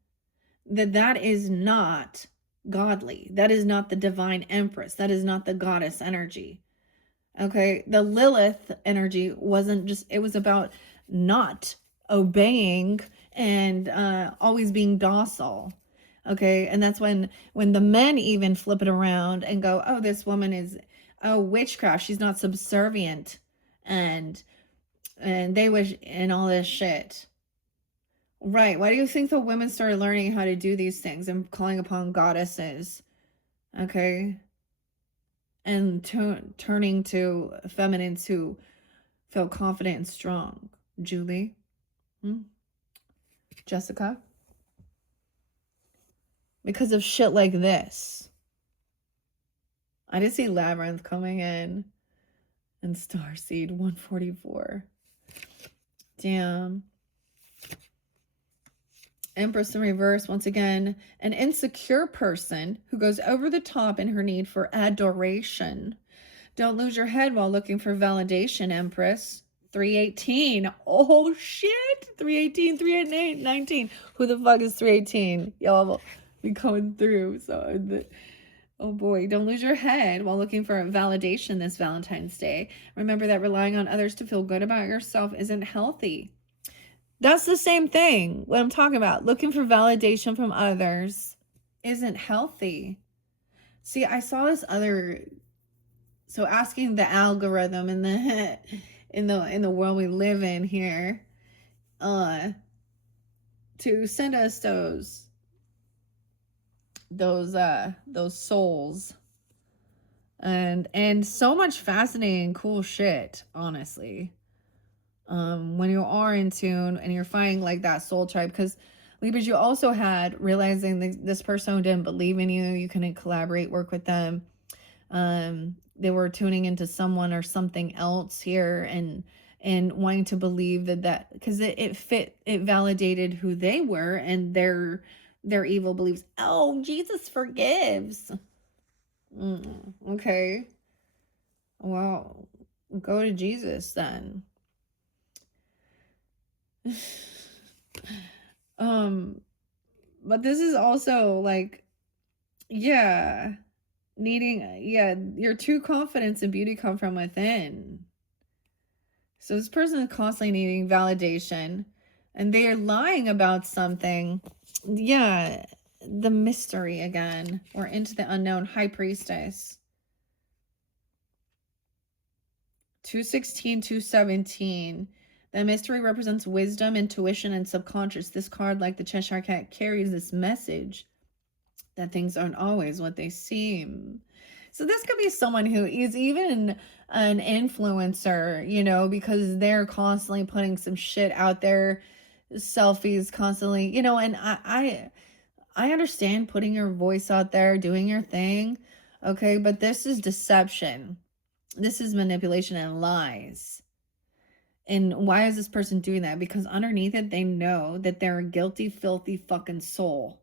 that is not godly. That is not the divine empress. That is not the goddess energy. Okay, the Lilith energy wasn't just, it was about not obeying and always being docile. Okay, and that's when the men even flip it around and go, oh, this woman is witchcraft. She's not subservient, and they wish, and all this shit. Right. Why do you think the women started learning how to do these things and calling upon goddesses? Okay. And turning to feminines who feel confident and strong. Julie? Jessica? Because of shit like this. I did see Labyrinth coming in. And Starseed 144. Damn. Empress in reverse, once again, an insecure person who goes over the top in her need for adoration. Don't lose your head while looking for validation, Empress. 318. Oh, shit. 318, 388, 19. Who the fuck is 318? Y'all be coming through. So, oh boy. Don't lose your head while looking for validation this Valentine's Day. Remember that relying on others to feel good about yourself isn't healthy. That's the same thing. What I'm talking about. Looking for validation from others isn't healthy. See, I saw this other... So asking the algorithm in the world we live in here, to send us those souls, and so much fascinating, cool shit. Honestly, when you are in tune and you're finding like that soul tribe, because Libras, you also had realizing this person didn't believe in you, you couldn't collaborate, work with them. They were tuning into someone or something else here, and wanting to believe that because it validated who they were and their evil beliefs. Oh, Jesus forgives. Okay. Well, go to Jesus then. But this is also like, yeah, your true confidence and beauty come from within. So this person is constantly needing validation, and they are lying about something. Yeah, the mystery again. We're into the unknown. High Priestess. 216, 217. The mystery represents wisdom, intuition, and subconscious. This card, like the Cheshire Cat, carries this message that things aren't always what they seem. So this could be someone who is even an influencer, you know, because they're constantly putting some shit out there, selfies constantly, you know, and I understand putting your voice out there, doing your thing, okay, but this is deception. This is manipulation and lies. And why is this person doing that? Because underneath it, they know that they're a guilty, filthy fucking soul.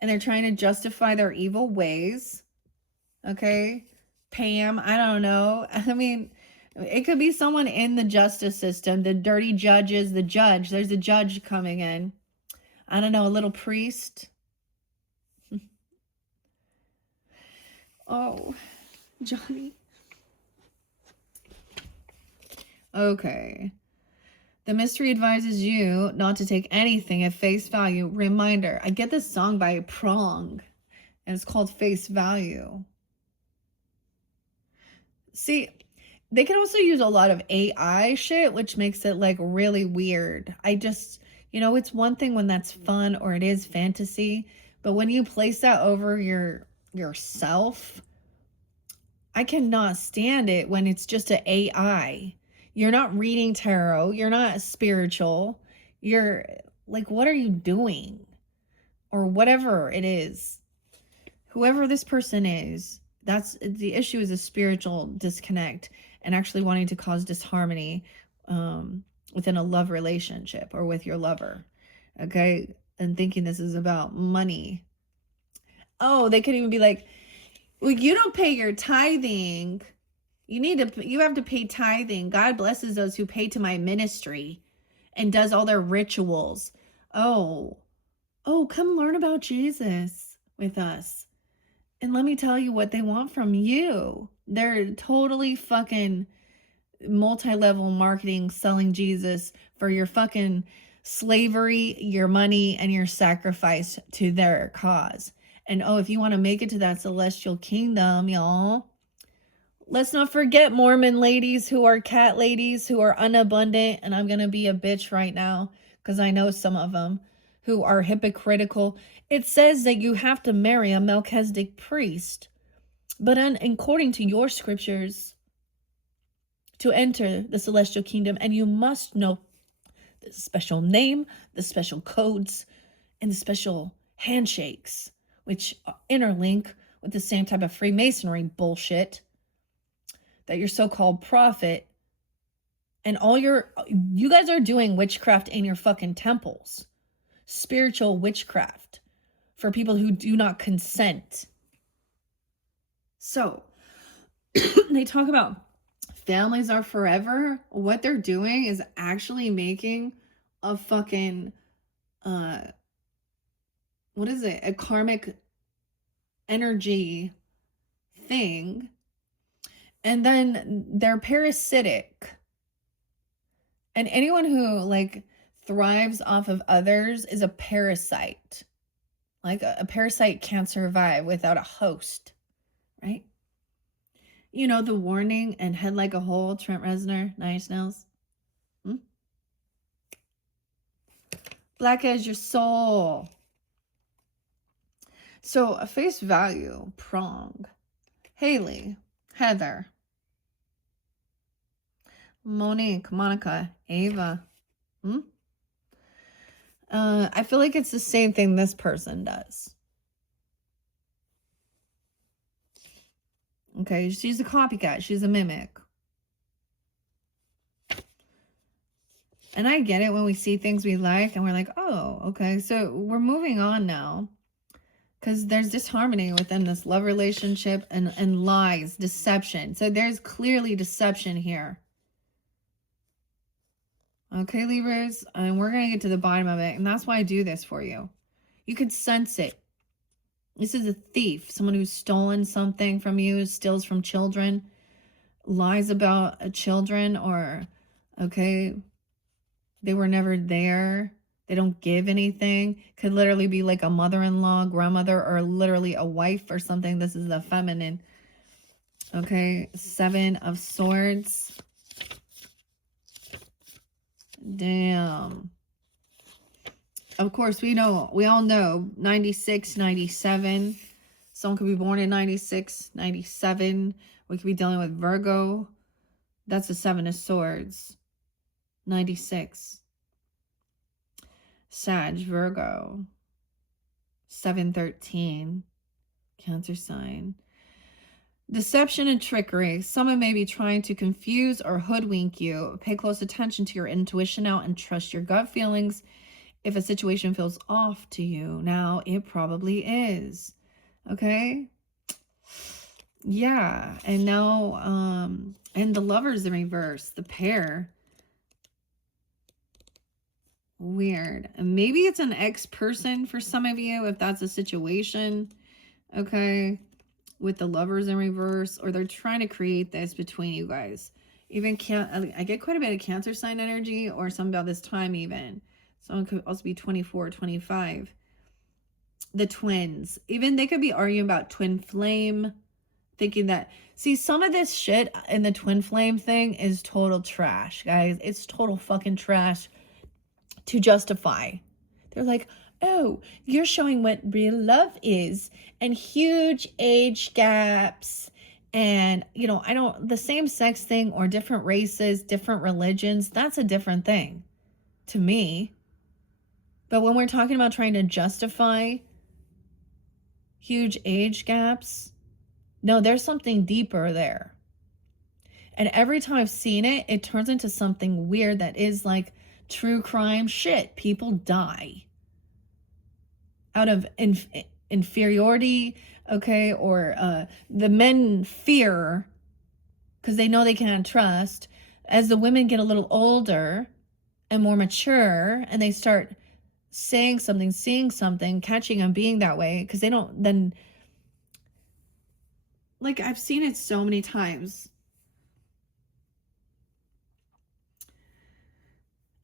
And they're trying to justify their evil ways. Okay? Pam, I don't know. I mean, it could be someone in the justice system. The dirty judges, the judge. There's a judge coming in. I don't know, a little priest. Oh, Johnny. Okay. The mystery advises you not to take anything at face value. Reminder, I get this song by Prong, and it's called Face Value. See, they can also use a lot of AI shit, which makes it like really weird. I just, you know, it's one thing when that's fun or it is fantasy, but when you place that over yourself, I cannot stand it when it's just an AI. You're not reading tarot. You're not spiritual. You're like, what are you doing? Or whatever it is. Whoever this person is, that's the issue, is a spiritual disconnect and actually wanting to cause disharmony within a love relationship or with your lover. Okay? And thinking this is about money. Oh, they could even be like, well, you don't pay your tithing. You have to pay tithing. God blesses those who pay to my ministry and does all their rituals. Oh, come learn about Jesus with us. And let me tell you what they want from you. They're totally fucking multi-level marketing, selling Jesus for your fucking slavery, your money, and your sacrifice to their cause. And if you want to make it to that celestial kingdom, y'all, let's not forget Mormon ladies who are cat ladies who are unabundant. And I'm going to be a bitch right now because I know some of them who are hypocritical. It says that you have to marry a Melchizedek priest. But according to your scriptures, to enter the celestial kingdom, and you must know the special name, the special codes, and the special handshakes, which interlink with the same type of Freemasonry bullshit that your so-called prophet and you guys are doing witchcraft in your fucking temples. spiritual witchcraft for people who do not consent. So they talk about families are forever. What they're doing is actually making a fucking, what is it? A karmic energy thing. And then they're parasitic. And anyone who like thrives off of others is a parasite. Like a parasite can't survive without a host, right? You know, the warning and head like a hole, Trent Reznor, Nine Inch Nails. Black as your soul. So a face value, prong. Haley, Heather, Monique, Monica, Ava. I feel like it's the same thing this person does. Okay, she's a copycat. She's a mimic. And I get it when we see things we like and we're like, oh, okay. So we're moving on now. Because there's disharmony within this love relationship and lies, deception. So there's clearly deception here. Okay, Libras? And we're going to get to the bottom of it. And that's why I do this for you. You could sense it. This is a thief. Someone who's stolen something from you, steals from children, lies about children, or, okay, they were never there. They don't give anything. Could literally be like a mother-in-law, grandmother, or literally a wife or something. This is the feminine. Okay, 7 of Swords. Damn. Of course, we all know 96, 97. Someone could be born in 96, 97. We could be dealing with Virgo. That's the 7 of Swords. 96. Sag, Virgo. 713. Cancer sign. Deception and trickery. Someone may be trying to confuse or hoodwink you. Pay close attention to your intuition now and trust your gut feelings. If a situation feels off to you now, it probably is. Okay? Yeah. And now, and the Lovers in reverse, the pair. Weird. And maybe it's an ex-person for some of you, if that's a situation. Okay? With the Lovers in reverse, or they're trying to create this between you guys. Even I get quite a bit of Cancer sign energy, or something about this time even. Someone could also be 24, 25. The twins. Even they could be arguing about twin flame. Thinking that, see, some of this shit in the twin flame thing is total trash, guys. It's total fucking trash to justify. They're like, oh, you're showing what real love is, and huge age gaps, and, you know, the same sex thing, or different races, different religions, that's a different thing to me. But when we're talking about trying to justify huge age gaps, no, there's something deeper there. And every time I've seen it, it turns into something weird that is like true crime shit. People die out of inferiority, okay, or the men fear because they know they can't trust. As the women get a little older and more mature, and they start saying something, seeing something, catching on being that way, because they don't then, like, I've seen it so many times.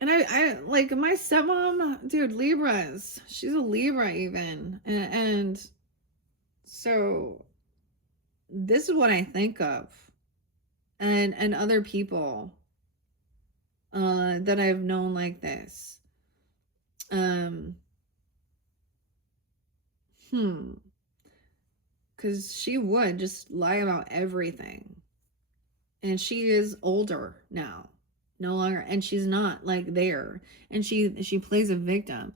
And I like my stepmom, dude, Libras. She's a Libra even. And so this is what I think of. And other people that I've known like this. Because she would just lie about everything. And she is older now. No longer, and she's not like there, and she plays a victim.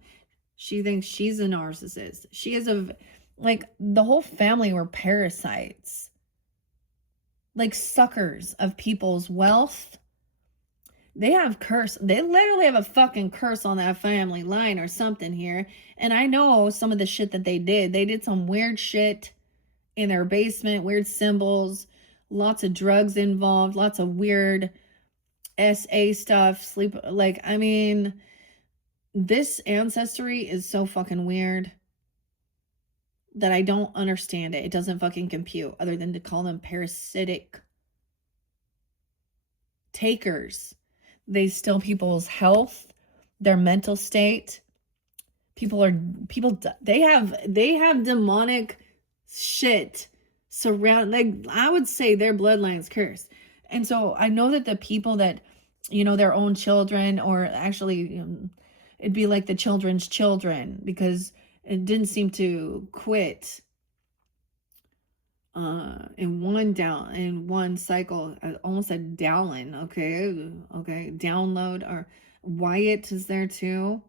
She thinks she's a narcissist. She is like, the whole family were parasites, like suckers of people's wealth. They have curse. They literally have a fucking curse on that family line or something here. And I know some of the shit that they did. They did some weird shit in their basement, weird symbols, lots of drugs involved, lots of weird SA stuff, sleep. Like, I mean, this ancestry is so fucking weird that I don't understand it. It doesn't fucking compute, other than to call them parasitic takers. They steal people's health, their mental state. They have demonic shit surround, like, I would say their bloodline's cursed. And so I know that the people that, you know, their own children, or actually it'd be like the children's children, because it didn't seem to quit in one cycle. I almost said Dowlin. Okay, download. Or Wyatt is there too.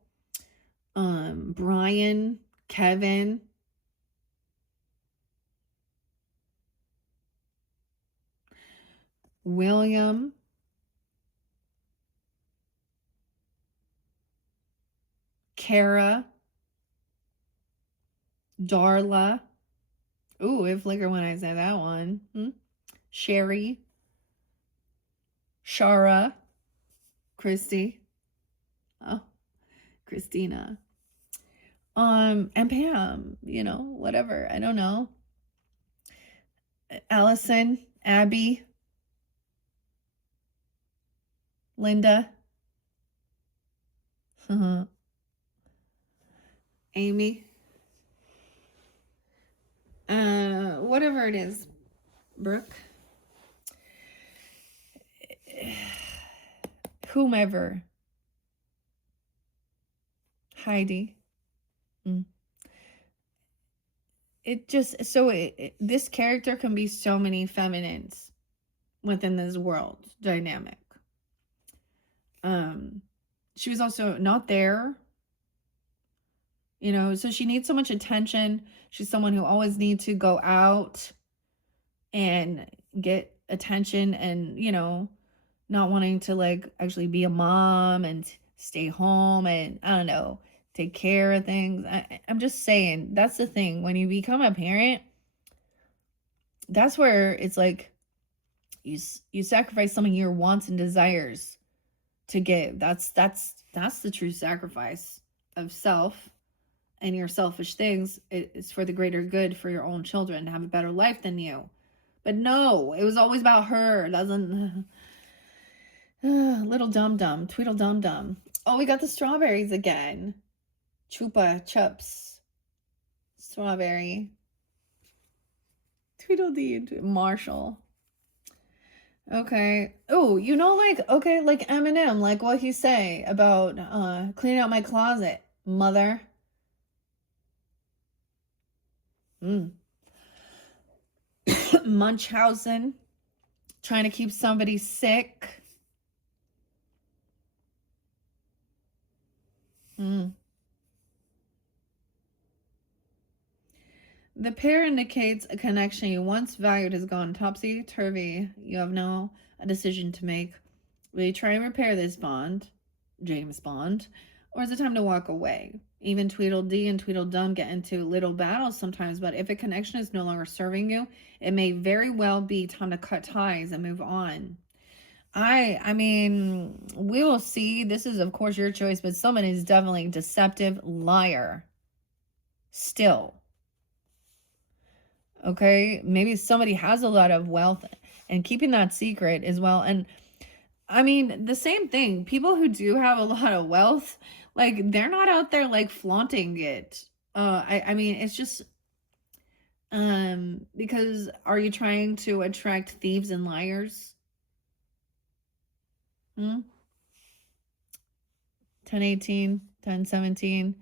Brian, Kevin, William, Kara, Darla. Ooh, it flickered when I said that one. Sherry, Shara, Christy, oh, Christina, and Pam, you know, whatever. I don't know. Allison, Abby, Linda, Amy, whatever it is, Brooke, whomever, Heidi. It just, so this character can be so many feminines within this world dynamic. She was also not there, you know, so she needs so much attention. She's someone who always needs to go out and get attention, and, you know, not wanting to like actually be a mom and stay home and, I don't know, take care of things. I'm just saying, that's the thing. When you become a parent, that's where it's like you sacrifice some of your wants and desires to give. That's the true sacrifice of self and your selfish things. It's for the greater good, for your own children to have a better life than you. But no, it was always about her. Doesn't little dum-dum, Tweedle dum-dum. Oh, we got the strawberries again. Chupa Chups. Strawberry. Tweedledee. Marshall. Okay. Oh, you know, like, okay, like Eminem, like what he say about cleaning out my closet, mother. Munchausen, trying to keep somebody sick. The pair indicates a connection you once valued has gone topsy-turvy. You have now a decision to make. Will you try and repair this bond, James Bond, or is it time to walk away? Even Tweedledee and Tweedledum get into little battles sometimes, but if a connection is no longer serving you, it may very well be time to cut ties and move on. I mean, we will see. This is, of course, your choice, but someone is definitely a deceptive liar. Still. Okay, maybe somebody has a lot of wealth and keeping that secret as well. And I mean, the same thing, people who do have a lot of wealth, like, they're not out there like flaunting it. I mean, it's just because are you trying to attract thieves and liars? 1018, 1017.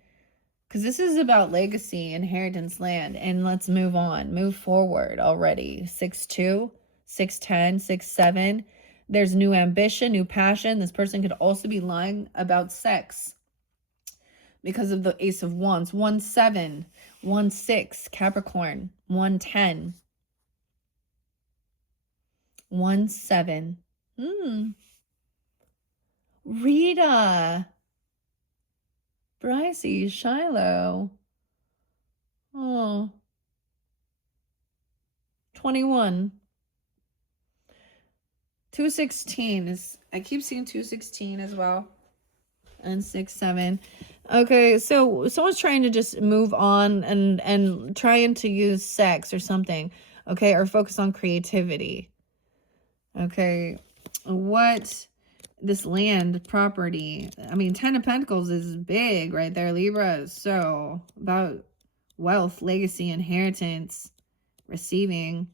Because this is about legacy, inheritance, land. And let's move on. Move forward already. 6-2, 6-10, 6-7. There's new ambition, new passion. This person could also be lying about sex because of the Ace of Wands. 1-7, 1-6, Capricorn. 1-10. 1-7. Rita. Brycey, Shiloh. Oh. 21. 216 is, I keep seeing 216 as well. And 6-7. Okay, so someone's trying to just move on and trying to use sex or something. Okay, or focus on creativity. Okay, what this land property, I mean, 10 of Pentacles is big right there, Libra. So about wealth, legacy, inheritance, receiving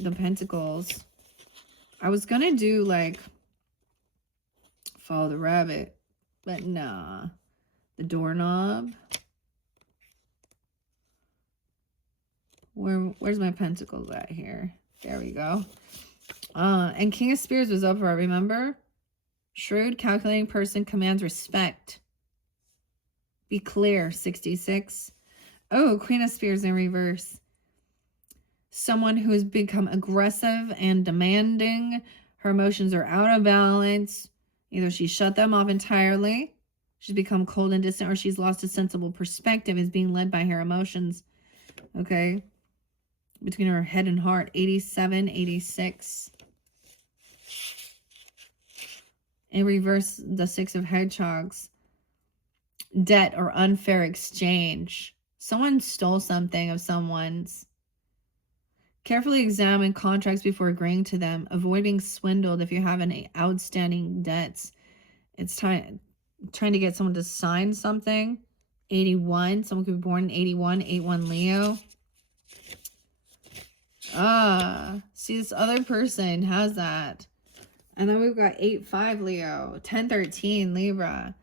the Pentacles. I was gonna do like follow the rabbit, but nah. The doorknob. Where's my pentacles at here? There we go. And King of Spears was upright, remember? Shrewd, calculating person commands respect. Be clear, 66. Oh, Queen of Spears in reverse. Someone who has become aggressive and demanding. Her emotions are out of balance. Either she shut them off entirely, she's become cold and distant, or she's lost a sensible perspective, is being led by her emotions. Okay. Between her head and heart. 87, 86. In reverse, the 6 of hedgehogs. Debt or unfair exchange. Someone stole something of someone's. Carefully examine contracts before agreeing to them. Avoid being swindled if you have any outstanding debts. It's trying to get someone to sign something. 81. Someone could be born in 81. 81 Leo. See, this other person has that. And then we've got 8-5 Leo. 10-13 Libra.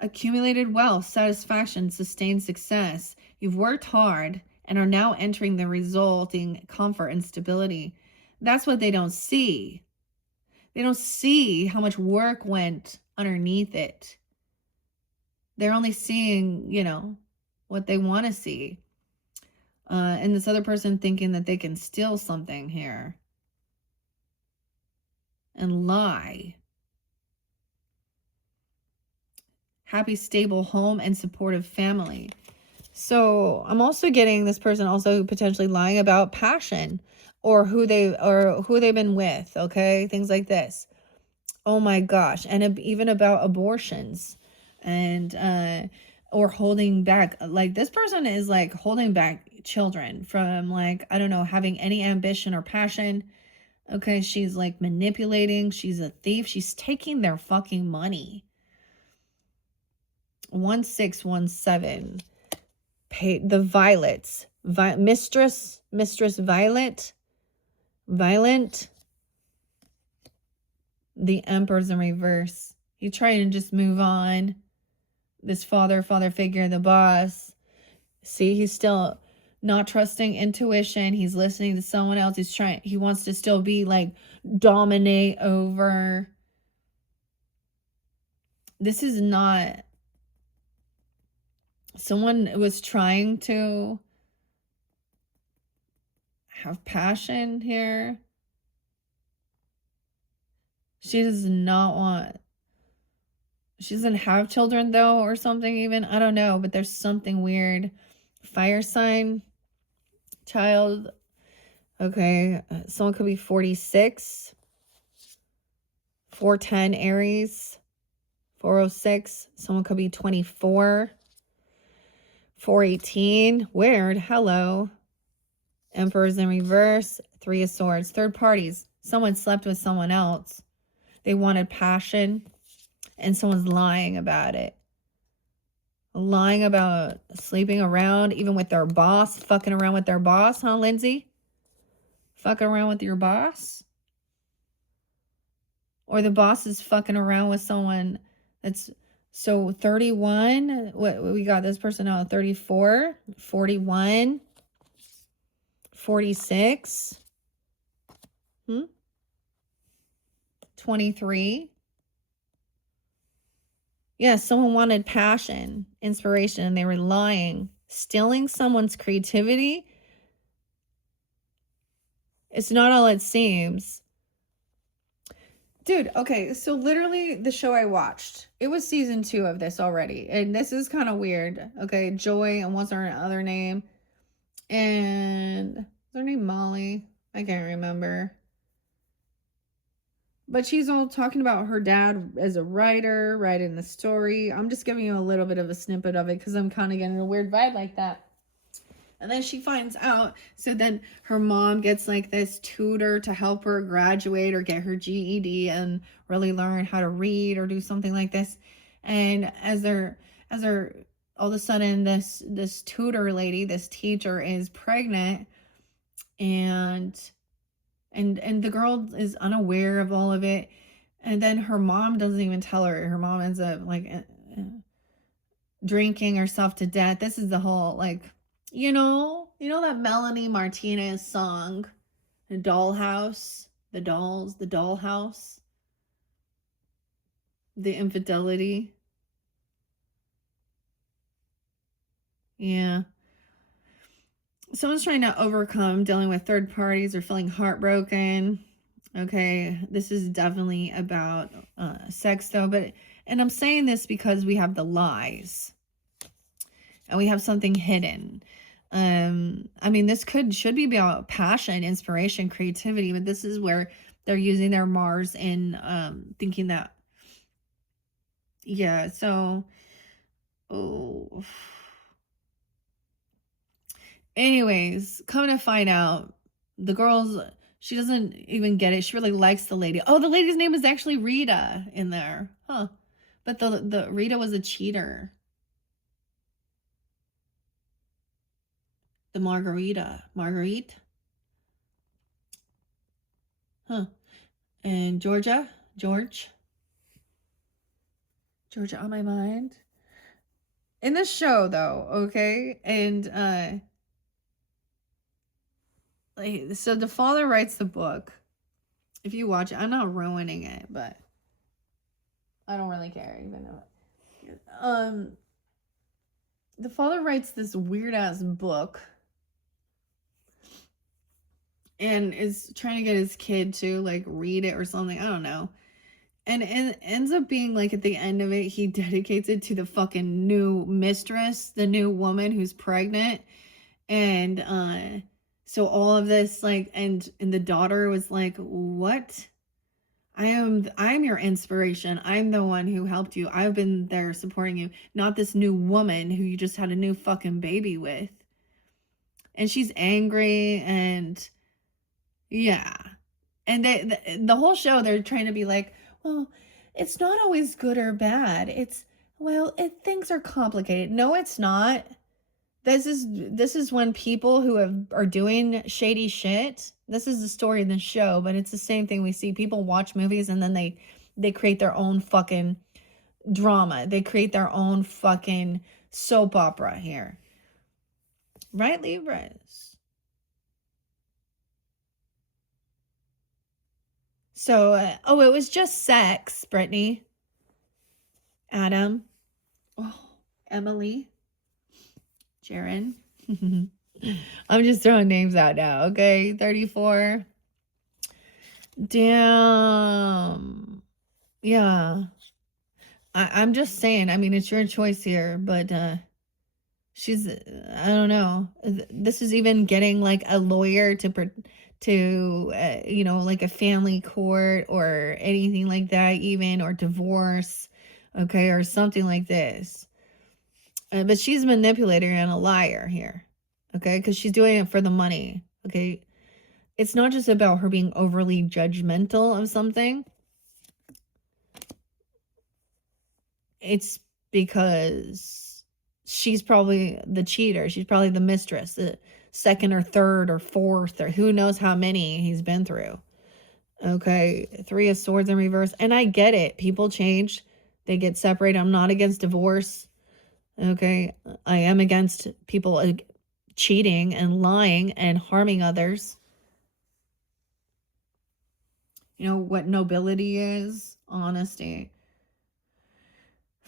Accumulated wealth, satisfaction, sustained success. You've worked hard and are now entering the resulting comfort and stability. That's what they don't see. They don't see how much work went underneath it. They're only seeing, you know, what they want to see. And this other person thinking that they can steal something here and lie. Happy, stable home and supportive family. So I'm also getting this person also potentially lying about passion or who they've been with. Okay, things like this. Oh my gosh, and even about abortions and or holding back. Like this person is like holding back children from, like, I don't know, having any ambition or passion. Okay, she's like manipulating. She's a thief. She's taking their fucking money. 1617. The violets. Mistress Violet. Violent. The Emperor's in reverse. He's trying to just move on. This father figure, the boss. See, he's still not trusting intuition. He's listening to someone else. He wants to still be like dominate over. This is not. Someone was trying to have passion here. She does not want. She doesn't have children though, or something even. I don't know, but there's something weird. Fire sign. Child. Okay. Someone could be 46. 410 Aries. 406. Someone could be 24. 418. Weird. Hello. Emperor's in reverse. 3 of Swords. Third parties. Someone slept with someone else. They wanted passion. And someone's lying about it. Lying about sleeping around, even with their boss. Fucking around with their boss, huh, Lindsay? Fucking around with your boss? Or the boss is fucking around with someone that's... So 31, what we got this person out, 34, 41, 46, 23. Yeah, someone wanted passion, inspiration, and they were lying, stealing someone's creativity. It's not all it seems. Dude, okay, so literally the show I watched, it was season 2 of this already. And this is kind of weird. Okay, Joy, and what's her other name? And is her name Molly? I can't remember. But she's all talking about her dad as a writer, writing the story. I'm just giving you a little bit of a snippet of it because I'm kind of getting a weird vibe like that. And then she finds out. So then her mom gets like this tutor to help her graduate or get her GED and really learn how to read or do something like this. And as they're all of a sudden this tutor lady, this teacher is pregnant, and the girl is unaware of all of it. And then her mom doesn't even tell her. Her mom ends up like drinking herself to death. This is the whole like, you know that Melanie Martinez song, the dollhouse, the dolls, the dollhouse, the infidelity. Yeah. Someone's trying to overcome dealing with third parties or feeling heartbroken. Okay, this is definitely about sex though, and I'm saying this because we have the lies and we have something hidden. I mean, this should be about passion, inspiration, creativity, but this is where they're using their Mars in thinking that, yeah. So, oh, anyways, coming to find out, the girl's, she doesn't even get it. She really likes the lady. Oh, the lady's name is actually Rita in there, huh? But the Rita was a cheater. The Marguerite, huh? And Georgia on my mind in the show though. Okay, and so the father writes the book. If you watch it, I'm not ruining it, but I don't really care even though the father writes this weird ass book and is trying to get his kid to like read it or something. I don't know. And it ends up being like at the end of it, he dedicates it to the fucking new mistress, the new woman who's pregnant. And so all of this like, and the daughter was like, what? I'm your inspiration. I'm the one who helped you. I've been there supporting you, not this new woman who you just had a new fucking baby with. And she's angry, and yeah. And the whole show they're trying to be like, well, it's not always good or bad. It's, well, things are complicated. No, it's not. This is when people who are doing shady shit. This is the story in the show, but it's the same thing we see. People watch movies and then they create their own fucking drama. They create their own fucking soap opera here. Right, Libras? So, it was just sex, Brittany. Adam. Oh, Emily. Jaren. I'm just throwing names out now, okay? 34. Damn. Yeah. I'm just saying, I mean, it's your choice here, but she's, I don't know. This is even getting like a lawyer to like a family court or anything like that, even, or divorce, okay, or something like this. But she's a manipulator and a liar here, okay, because she's doing it for the money, okay. It's not just about her being overly judgmental of something. It's because she's probably the cheater. She's probably the mistress, the second or third or fourth, or who knows how many he's been through. Okay, 3 of Swords in reverse. And I get it. People change. They get separated. I'm not against divorce. Okay, I am against people cheating and lying and harming others. You know what nobility is? Honesty.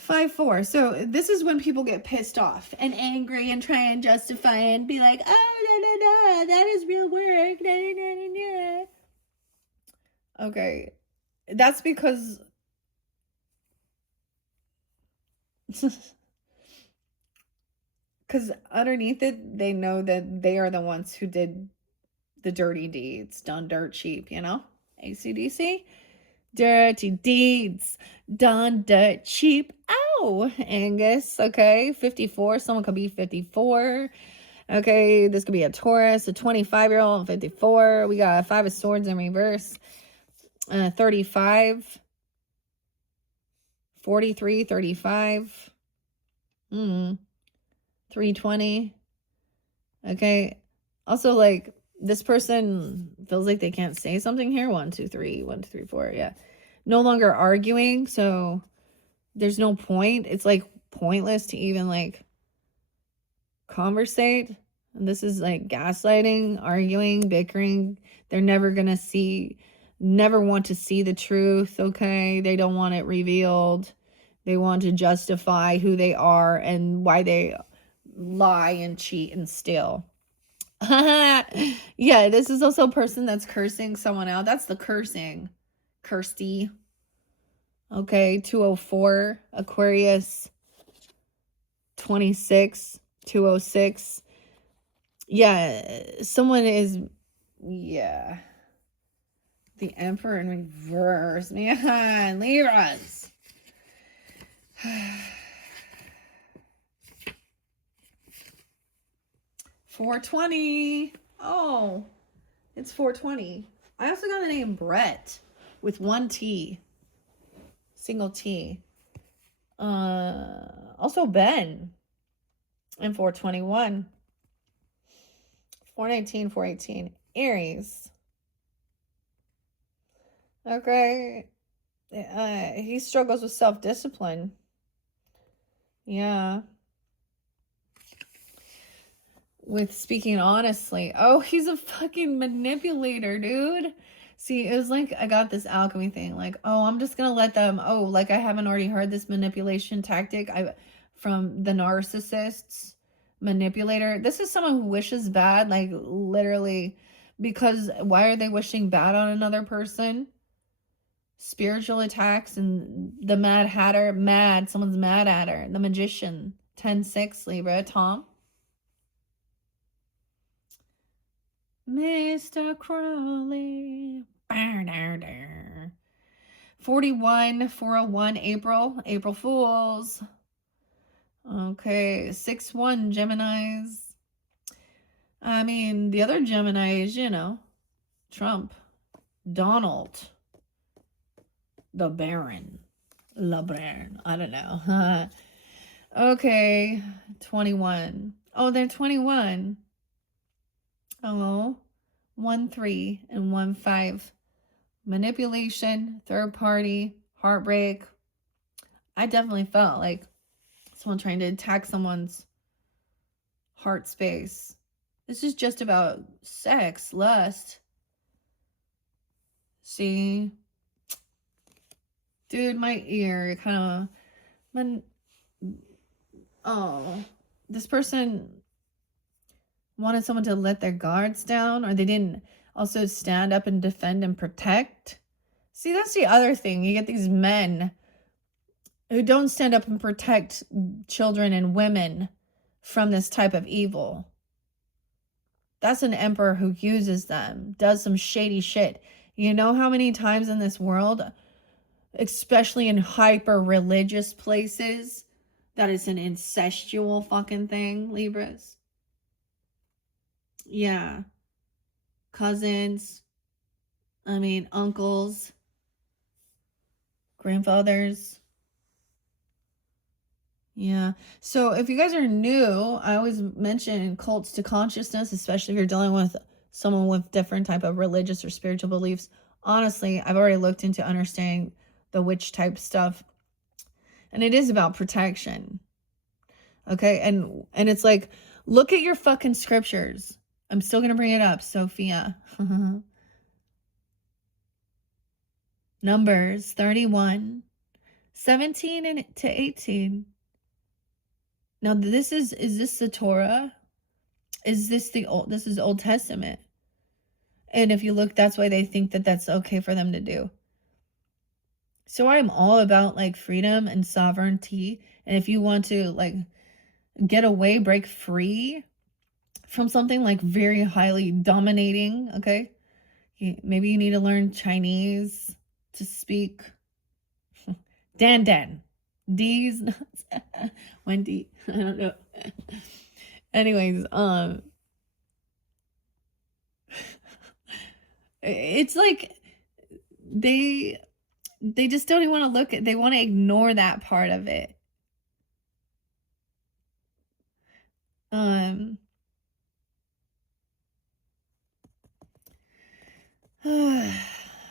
5-4. So this is when people get pissed off and angry and try and justify and be like, oh, that is real work. Okay. That's because underneath it, they know that they are the ones who did the dirty deeds, done dirt cheap, you know? AC/DC. Dirty deeds, done dirt cheap. Ow, Angus. Okay, 54. Someone could be 54. Okay, this could be a Taurus, a 25-year-old, 54. We got 5 of Swords in reverse. 35. 43, 35. 320. Okay. Also, like, this person feels like they can't say something here. 1, 2, 3. 1, 2, 3, 4. Yeah. No longer arguing. So there's no point. It's like pointless to even like conversate. And this is like gaslighting, arguing, bickering. They're never going to never want to see the truth. Okay. They don't want it revealed. They want to justify who they are and why they lie and cheat and steal. Yeah, this is also a person that's cursing someone out. That's the cursing. Kirsty. Okay, 204. Aquarius. 26. 206. Yeah, someone is... Yeah. The Emperor in reverse. Man, Libras. 420. Oh, it's 420. I also got the name Brett with 1 T. Single T. Also Ben. And 421. 419, 418. Aries. Okay. He struggles with self-discipline. Yeah. With speaking honestly. Oh, he's a fucking manipulator, dude. See, it was like I got this alchemy thing. Like, oh, I'm just gonna let them. Oh, like I haven't already heard this manipulation tactic. From the narcissists, manipulator. This is someone who wishes bad, like literally. Because why are they wishing bad on another person? Spiritual attacks and the Mad Hatter. Mad. Someone's mad at her. The Magician. 10-6 Libra. Tom. Mr. Crowley. 41, 401, April Fools. Okay, 6-1, Geminis. I mean, the other Geminis, you know, Trump, Donald, the Baron, LeBaron, I don't know. Okay, 21. Oh, they're 21. Oh, 1, 3, and 1, 5. Manipulation, third party, heartbreak. I definitely felt like someone trying to attack someone's heart space. This is just about sex, lust. See? Dude, my ear kind of... Oh, this person wanted someone to let their guards down, or they didn't also stand up and defend and protect. See, that's the other thing. You get these men who don't stand up and protect children and women from this type of evil. That's an emperor who uses them, does some shady shit. You know how many times in this world, especially in hyper-religious places, that is an incestual fucking thing, Libras? Yeah. Cousins. I mean, uncles. Grandfathers. Yeah. So if you guys are new, I always mention cults to consciousness, especially if you're dealing with someone with different type of religious or spiritual beliefs. Honestly, I've already looked into understanding the witch type stuff. And it is about protection. Okay? And it's like, look at your fucking scriptures. I'm still going to bring it up, Sophia. Numbers 31, 17 to 18. Now, is this the Torah? Is this this is Old Testament? And if you look, that's why they think that that's okay for them to do. So I'm all about like freedom and sovereignty. And if you want to like get away, break free from something like very highly dominating, okay? Maybe you need to learn Chinese to speak. Dan Dan. D's Wendy. I don't know. Anyways, it's like they just don't even want to look at, they want to ignore that part of it.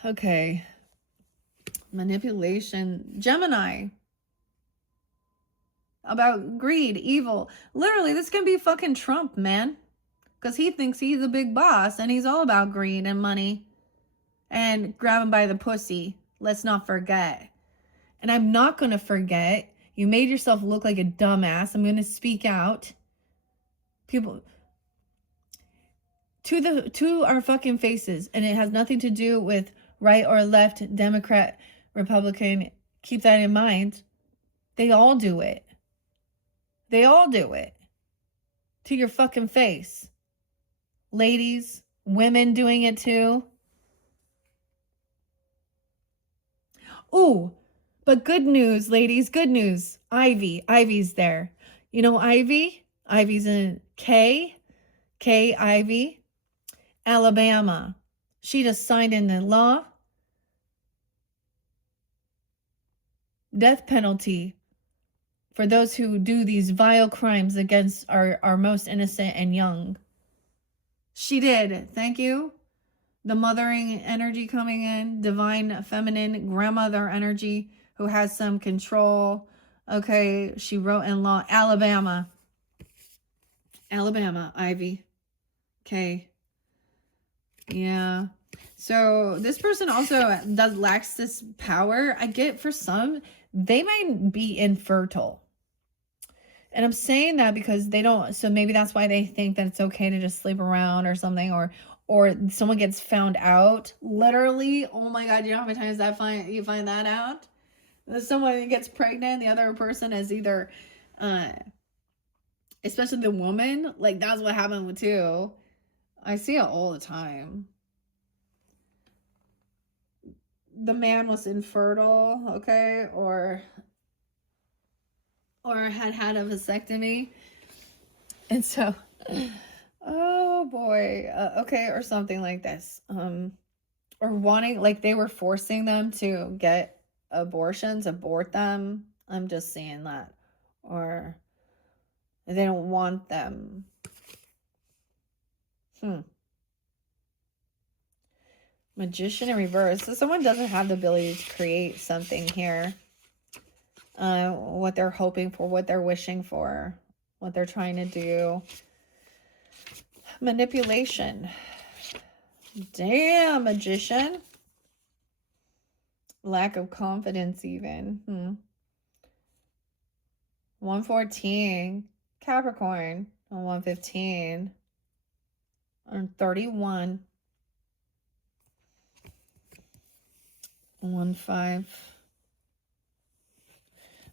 Okay. Manipulation. Gemini. About greed, evil. Literally, this can be fucking Trump, man. Because he thinks he's a big boss and he's all about greed and money. And grab him by the pussy. Let's not forget. And I'm not going to forget. You made yourself look like a dumbass. I'm going to speak out. People, to our fucking faces. And it has nothing to do with right or left, Democrat, Republican. Keep that in mind. They all do it. They all do it. To your fucking face. Ladies, women doing it too. Ooh, but good news, ladies, good news. Ivy's there. You know Ivy? Ivy's in K Ivy, Alabama. She just signed into law. Death penalty for those who do these vile crimes against our most innocent and young. She did. Thank you. The mothering energy coming in, divine feminine grandmother energy who has some control. Okay, she wrote in law. Alabama, Ivy. Okay. Yeah. So this person also lacks this power. I get for some, they might be infertile. And I'm saying that because they don't, so maybe that's why they think that it's okay to just sleep around or something, or someone gets found out. Literally, oh my God, you know how many times you find that out? That someone gets pregnant, the other person is either, especially the woman, like that's what happened with too. I see it all the time. The man was infertile, okay, or had a vasectomy, and so oh boy, okay, or something like this, or wanting, like they were forcing them to get abortions, abort them. I'm just seeing that, or they don't want them. Magician in reverse. So someone doesn't have the ability to create something here. What they're hoping for, what they're wishing for, what they're trying to do. Manipulation. Damn, magician. Lack of confidence even. 114. Capricorn. 115. On 31. 15.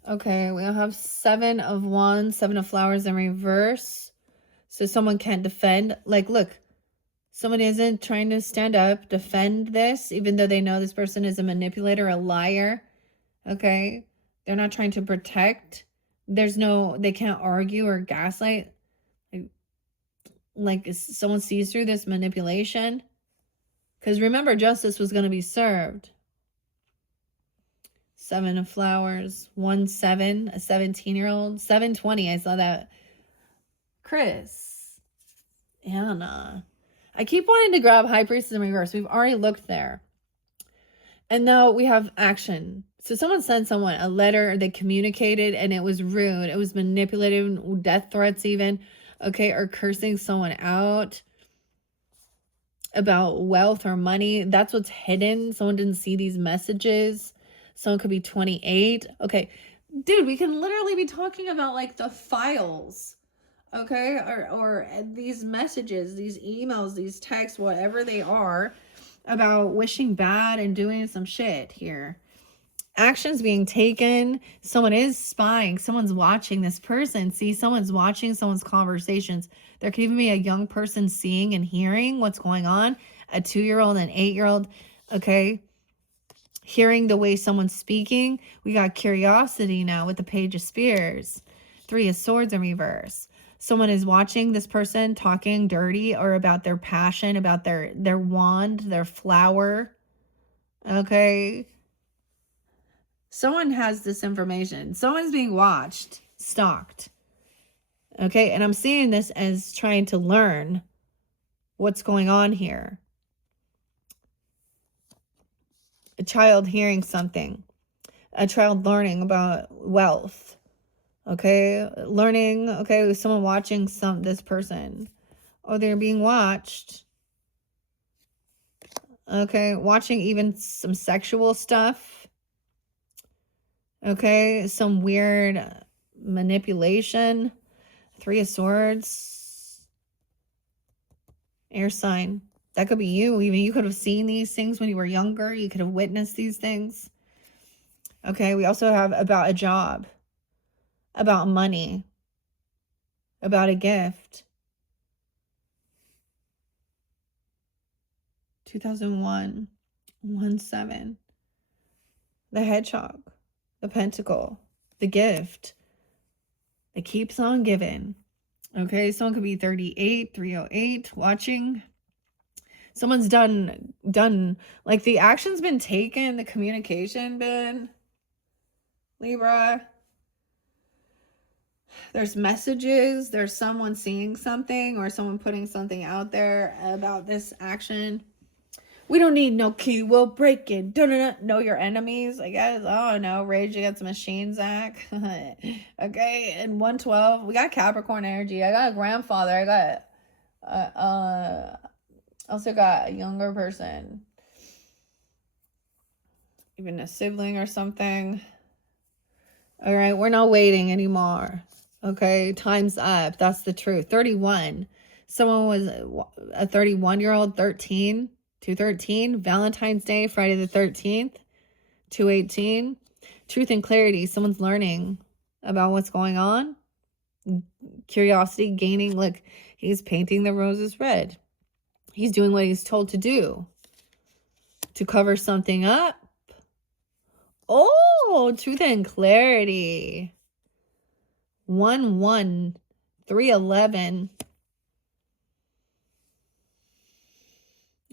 Okay, we'll have 7 of Wands, 7 of Flowers in reverse. So someone can't defend. Like, look, someone isn't trying to stand up, defend this, even though they know this person is a manipulator, a liar. Okay? They're not trying to protect. They can't argue or gaslight. Like someone sees through this manipulation. Because remember, justice was going to be served. 7 of Flowers, 1-7, a 17-year-old, 720. I saw that. Chris, Anna. I keep wanting to grab High Priestess in reverse. We've already looked there. And now we have action. So someone sent someone a letter, they communicated, and it was rude. It was manipulative, death threats even. Okay, or cursing someone out about wealth or money. That's what's hidden. Someone didn't see these messages. Someone could be 28. Okay, dude, we can literally be talking about like the files, okay, or these messages, these emails, these texts, whatever they are, about wishing bad and doing some shit here. actions being taken. Someone is spying. Someone's watching this person. See, someone's watching someone's conversations. There could even be a young person seeing and hearing what's going on. A 2-year-old, an 8-year-old, okay? Hearing the way someone's speaking. We got curiosity now with the Page of Spears. 3 of Swords in reverse. Someone is watching this person talking dirty or about their passion, about their wand, their flower. Okay? Someone has this information. Someone's being watched, stalked. Okay? And I'm seeing this as trying to learn what's going on here. A child hearing something. A child learning about wealth. Okay? Learning, okay, someone watching this person. Or they're being watched. Okay? Watching even some sexual stuff. Okay? Some weird manipulation. 3 of Swords. Air sign. That could be you. Even you could have seen these things when you were younger. You could have witnessed these things. Okay, we also have about a job. About money. About a gift. 2001. 1-7. The hedgehog. The pentacle. The gift. It keeps on giving. Okay, someone could be 38, 308, watching. Someone's done, like the action's been taken, the communication been, Libra. There's messages, there's someone seeing something or someone putting something out there about this action. We don't need no key, we'll break it. Know your enemies, I guess. Oh no, Rage Against the Machine, Zach. Okay, and 112, we got Capricorn energy. I got a grandfather, I got also got a younger person. Even a sibling or something. All right, we're not waiting anymore. Okay, time's up. That's the truth. 31. Someone was a 31-year-old, 13, 213. Valentine's Day, Friday the 13th, 218. Truth and clarity. Someone's learning about what's going on. Curiosity, gaining. Look, he's painting the roses red. He's doing what he's told to do. To cover something up. Oh, truth and clarity. 1-1, 3-11.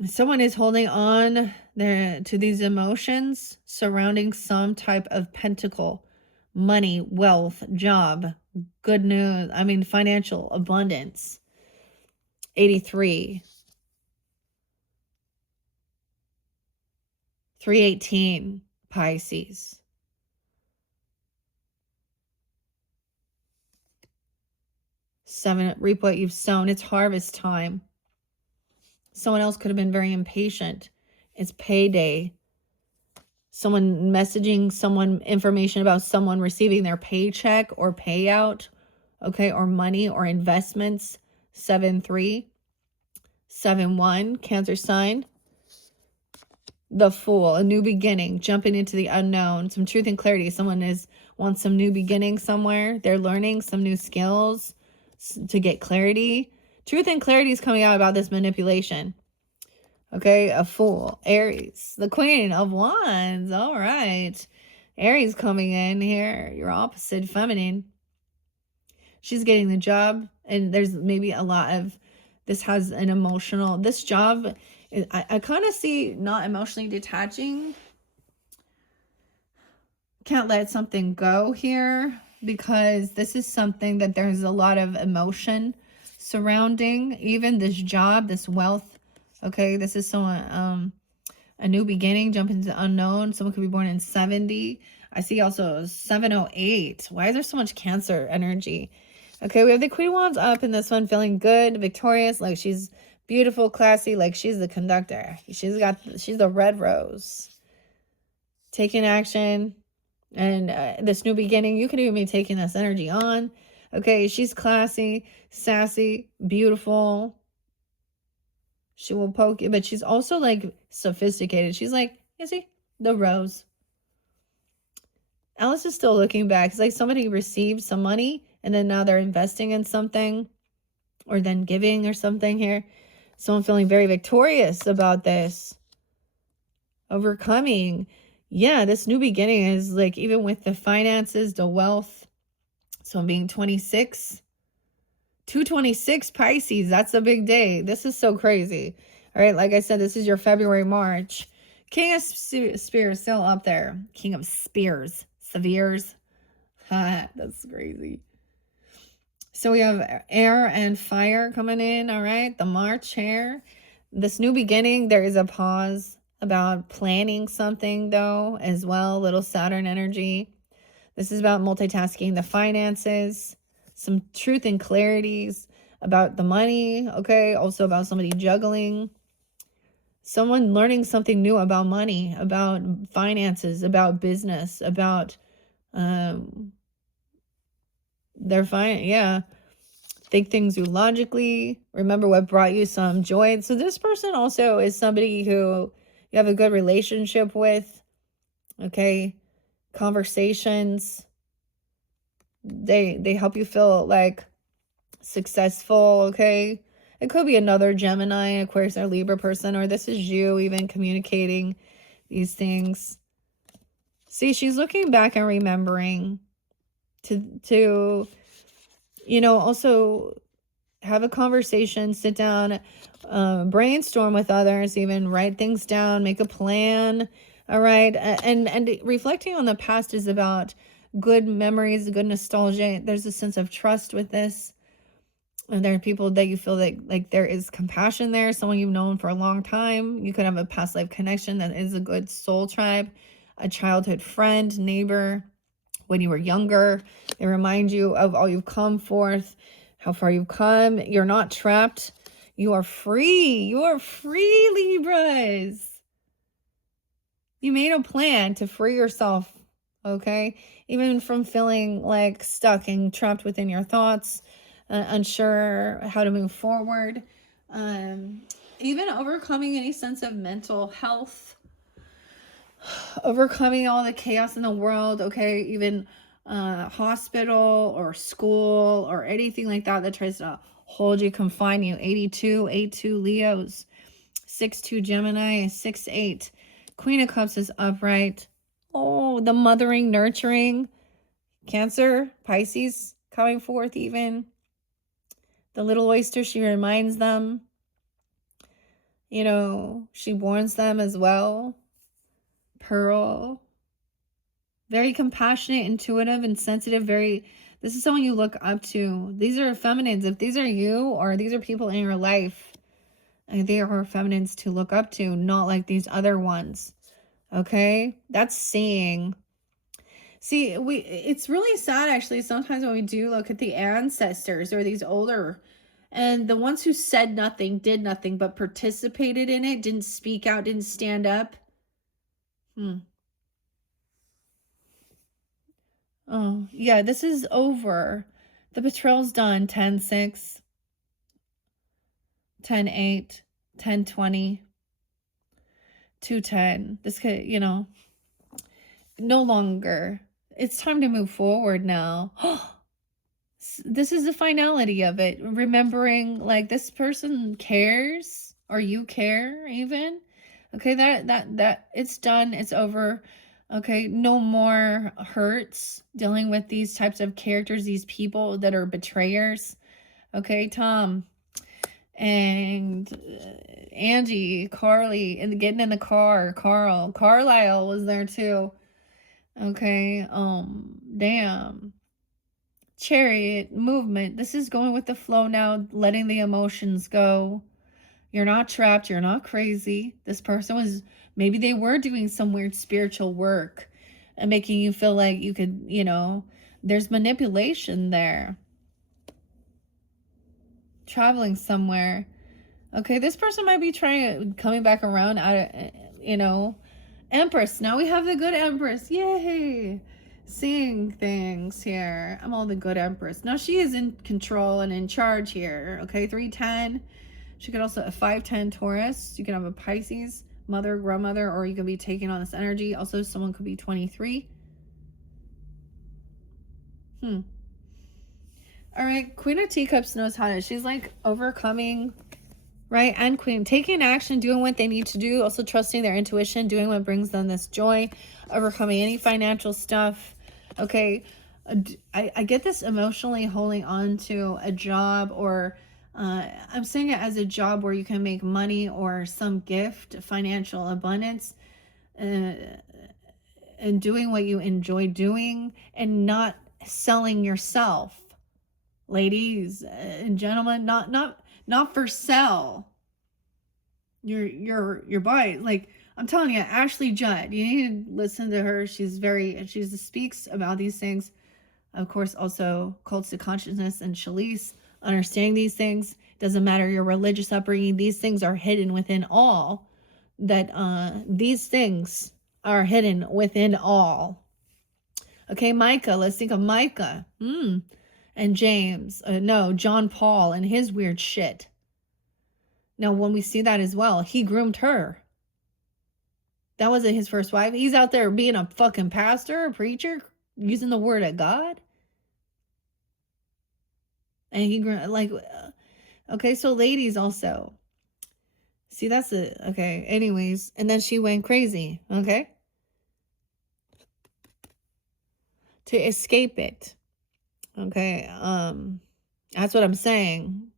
Someone is holding on to these emotions surrounding some type of pentacle, money, wealth, job, good news. I mean, financial abundance. 83. 318, Pisces. Seven, reap what you've sown. It's harvest time. Someone else could have been very impatient. It's payday. Someone messaging someone information about someone receiving their paycheck or payout, okay, or money or investments. 7-3. 7-1, Cancer sign. The Fool, a new beginning, jumping into the unknown. Some truth and clarity. Someone wants some new beginning somewhere. They're learning some new skills to get clarity. Truth and clarity is coming out about this manipulation. Okay, a Fool. Aries, the Queen of Wands. All right. Aries coming in here. Your opposite, feminine. She's getting the job. And there's maybe a lot of, this has an emotional, this job, I kind of see not emotionally detaching. Can't let something go here because this is something that there's a lot of emotion surrounding. Even this job, this wealth. Okay, this is someone, a new beginning, jump into the unknown. Someone could be born in 70. I see also 708. Why is there so much Cancer energy? Okay, we have the Queen of Wands up in this one, feeling good, victorious, like she's beautiful, classy, like she's the conductor. She's the red rose. Taking action. And this new beginning, you can even be taking this energy on. Okay, she's classy, sassy, beautiful. She will poke you, but she's also like sophisticated. She's like, you see, the rose. Alice is still looking back. It's like somebody received some money and then now they're investing in something or then giving or something here. Someone feeling very victorious about this. Overcoming. Yeah, this new beginning is like, even with the finances, the wealth. So I'm being 26. 226 Pisces. That's a big day. This is so crazy. All right, like I said, this is your February, March. King of Spears still up there. King of Spears. Severes. That's crazy. So we have air and fire coming in, all right? The March here. This new beginning, there is a pause about planning something, though, as well. Little Saturn energy. This is about multitasking the finances, some truth and clarities about the money, okay? Also about somebody juggling. Someone learning something new about money, about finances, about business, about their think things through logically. Remember what brought you some joy. So this person also is somebody who you have a good relationship with, okay? Conversations, they help you feel like successful, okay? It could be another Gemini, Aquarius, or Libra person, or this is you even communicating these things. See, she's looking back and remembering to also have a conversation, sit down, brainstorm with others, even write things down, make a plan. All right. And reflecting on the past is about good memories, good nostalgia. There's a sense of trust with this. And there are people that you feel like there is compassion there, someone you've known for a long time. You could have a past life connection that is a good soul tribe, a childhood friend, neighbor, when you were younger. They remind you of all you've come forth, how far you've come. You're not trapped. You are free. You are free, Libras. You made a plan to free yourself, okay? Even from feeling like stuck and trapped within your thoughts, unsure how to move forward. Even overcoming any sense of mental health, overcoming all the chaos in the world, okay? Even hospital or school or anything like that tries to hold you, confine you. 82 Leos, 6-2 Gemini, 6-8. Queen of Cups is upright. Oh, the mothering, nurturing. Cancer, Pisces coming forth even. The little oyster, she reminds them. She warns them as well. Pearl. Very compassionate, intuitive, and sensitive. This is someone you look up to. These are feminines. If these are you or these are people in your life, they are feminines to look up to, not like these other ones. Okay? That's seeing. See, it's really sad actually sometimes when we do look at the ancestors or these older, and the ones who said nothing, did nothing, but participated in it, didn't speak out, didn't stand up. Oh, yeah, this is over. The betrayal's done. 10-6, 10-8, 10-20, 2-10. This could, no longer. It's time to move forward now. This is the finality of it. Remembering like this person cares, or you care even. Okay, that it's done. It's over. Okay, no more hurts dealing with these types of characters, these people that are betrayers. Okay, Tom and Angie, Carly, and getting in the car, Carlisle was there too. Okay, damn. Chariot, movement. This is going with the flow now, letting the emotions go. You're not trapped. You're not crazy. This person maybe they were doing some weird spiritual work and making you feel like you could, there's manipulation there. Traveling somewhere. Okay, this person might be coming back around out of, Empress. Now we have the good Empress. Yay. Seeing things here. I'm all the good Empress. Now she is in control and in charge here. Okay, 3-10. She could also a 5-10 Taurus. You can have a Pisces, mother, grandmother, or you could be taking on this energy. Also, someone could be 23. All right, Queen of Teacups knows how to, she's like overcoming, right? And Queen, taking action, doing what they need to do, also trusting their intuition, doing what brings them this joy, overcoming any financial stuff. Okay, I get this emotionally holding on to a job, or I'm saying it as a job where you can make money or some gift, financial abundance, and doing what you enjoy doing, and not selling yourself, ladies and gentlemen, not for sale. Your body, like I'm telling you, Ashley Judd, you need to listen to her. She speaks about these things. Of course, also cults to consciousness and Shalice, understanding these things. Doesn't matter your religious upbringing, these things are hidden within all. These things are hidden within all. Okay, Micah, let's think of Micah. And James, John Paul and his weird shit. Now, when we see that as well, he groomed her. That wasn't his first wife. He's out there being a fucking pastor, a preacher, using the word of God. And he okay, so ladies also. See, that's it. Okay, anyways. And then she went crazy, okay? To escape it. Okay, that's what I'm saying.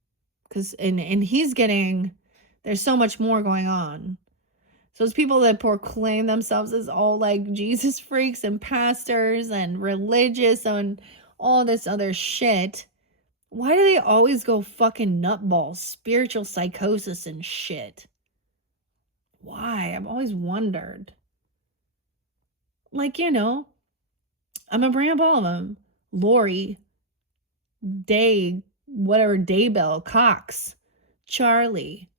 Because, and he's getting, there's so much more going on. So those people that proclaim themselves as all like Jesus freaks and pastors and religious and all this other shit, why do they always go fucking nutballs, spiritual psychosis and shit? Why? I've always wondered. Like, I'm gonna bring up all of them. Lori, Daybell, Cox, Charlie,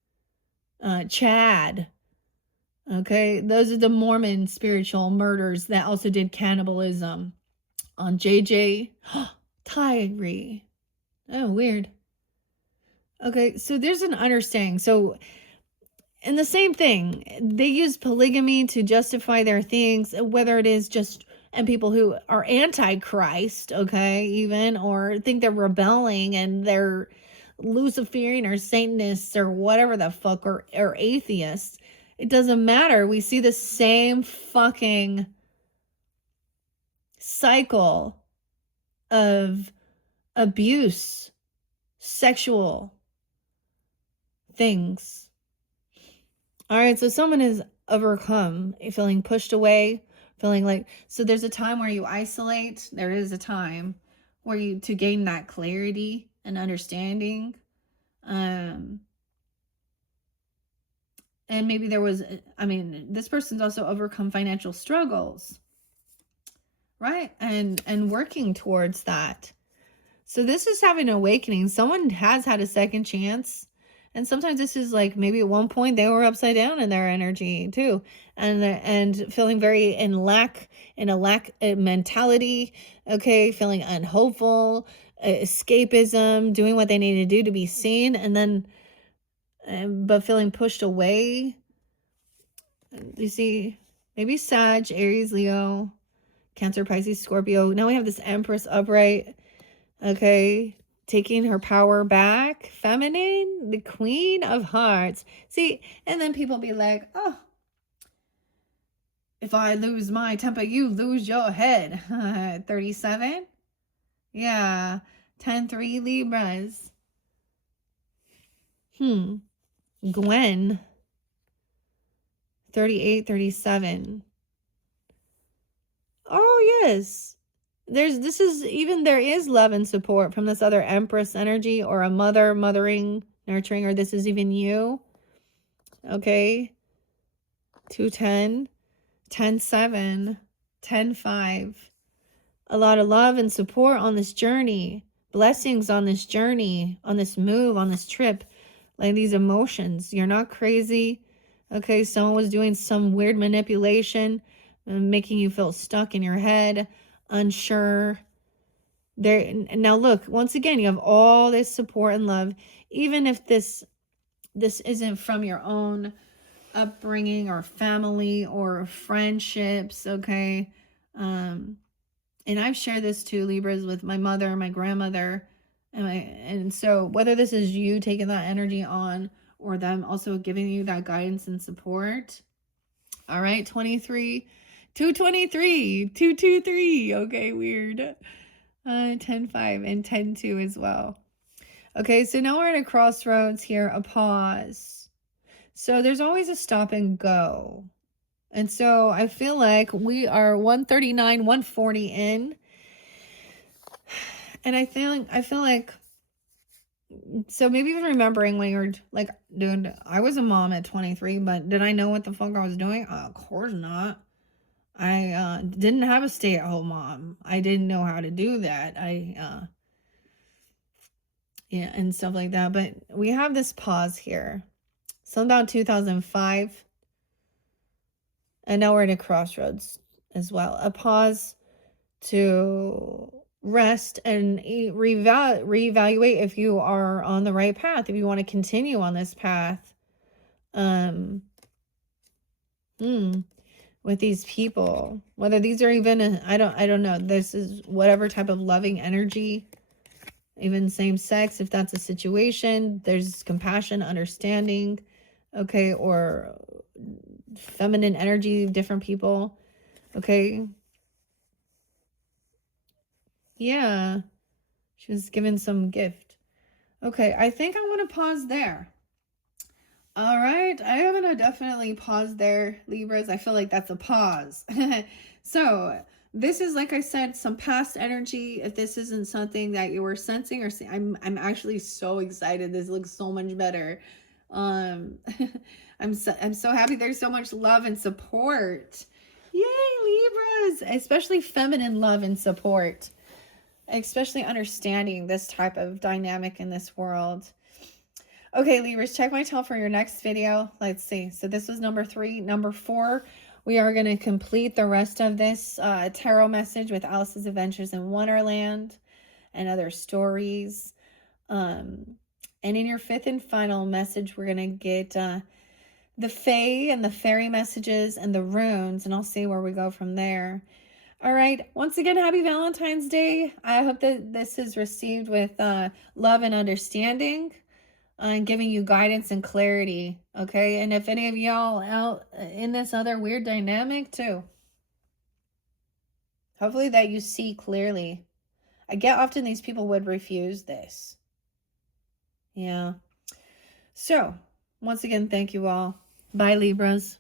Chad. Okay, those are the Mormon spiritual murders that also did cannibalism on JJ. Tyree. Oh, weird. Okay, so there's an understanding. So, and the same thing, they use polygamy to justify their things, whether it is just, and people who are anti-Christ, okay, even, or think they're rebelling and they're Luciferian or Satanists or whatever the fuck, or atheists. It doesn't matter. We see the same fucking cycle of abuse, sexual things. All right, so someone is overcome, feeling pushed away, feeling like, so there's a time where you isolate. There is a time where to gain that clarity and understanding. And maybe there was, this person's also overcome financial struggles, right? And working towards that. So this is having an awakening. Someone has had a second chance. And sometimes this is like, maybe at one point they were upside down in their energy too. And feeling very in a lack mentality. Okay. Feeling unhopeful, escapism, doing what they need to do to be seen. And then, but feeling pushed away. You see, maybe Sag, Aries, Leo, Cancer, Pisces, Scorpio. Now we have this Empress upright. Okay, taking her power back. Feminine, the Queen of Hearts. See, and then people be like, oh, if I lose my temper, you lose your head. 37? Yeah, 10-3 Libras. Gwen, 38, 37. Oh, yes. There is love and support from this other Empress energy, or a mother, mothering, nurturing, or this is even you. Okay. 210, 10-7, 10-5. A lot of love and support on this journey. Blessings on this journey, on this move, on this trip. Like these emotions. You're not crazy. Okay, someone was doing some weird manipulation, making you feel stuck in your head, unsure. Now look, once again, you have all this support and love, even if this isn't from your own upbringing or family or friendships, okay? And I've shared this too, Libras, with my mother, my grandmother, and so whether this is you taking that energy on or them also giving you that guidance and support. All right, 23, 223, 223. Okay, weird. 10, 5 and 10, 2 as well. Okay, so now we're at a crossroads here, a pause. So there's always a stop and go. And so I feel like we are 139, 140 in. And I feel like, so maybe even remembering when you're like, dude, I was a mom at 23, but did I know what the fuck I was doing? Of course not. I didn't have a stay-at-home mom. I didn't know how to do that. Yeah, and stuff like that. But we have this pause here. So about 2005. And now we're at a crossroads as well. A pause to rest and reevaluate if you are on the right path, if you want to continue on this path. With these people, whether these are even, I don't know, this is whatever type of loving energy, even same sex, if that's a situation, there's compassion, understanding, okay, or feminine energy, different people, okay. Yeah, she was given some gift. Okay, I think I want to pause there. All right, I am going to definitely pause there, Libras. I feel like that's a pause. So this is, like I said, some past energy. If this isn't something that you were sensing or seeing, I'm actually so excited. This looks so much better. I'm so happy. There's so much love and support. Yay, Libras, especially feminine love and support, especially understanding this type of dynamic in this world. Okay, Libras, check my tail for your next video. Let's see. So this was number 3. Number 4, we are going to complete the rest of this tarot message with Alice's Adventures in Wonderland and other stories. And in your 5th and final message, we're going to get the fae and the fairy messages and the runes, and I'll see where we go from there. All right. Once again, happy Valentine's Day. I hope that this is received with love and understanding. And giving you guidance and clarity, okay? And if any of y'all out in this other weird dynamic too, hopefully that you see clearly. I get often these people would refuse this. Yeah. So, once again, thank you all. Bye, Libras.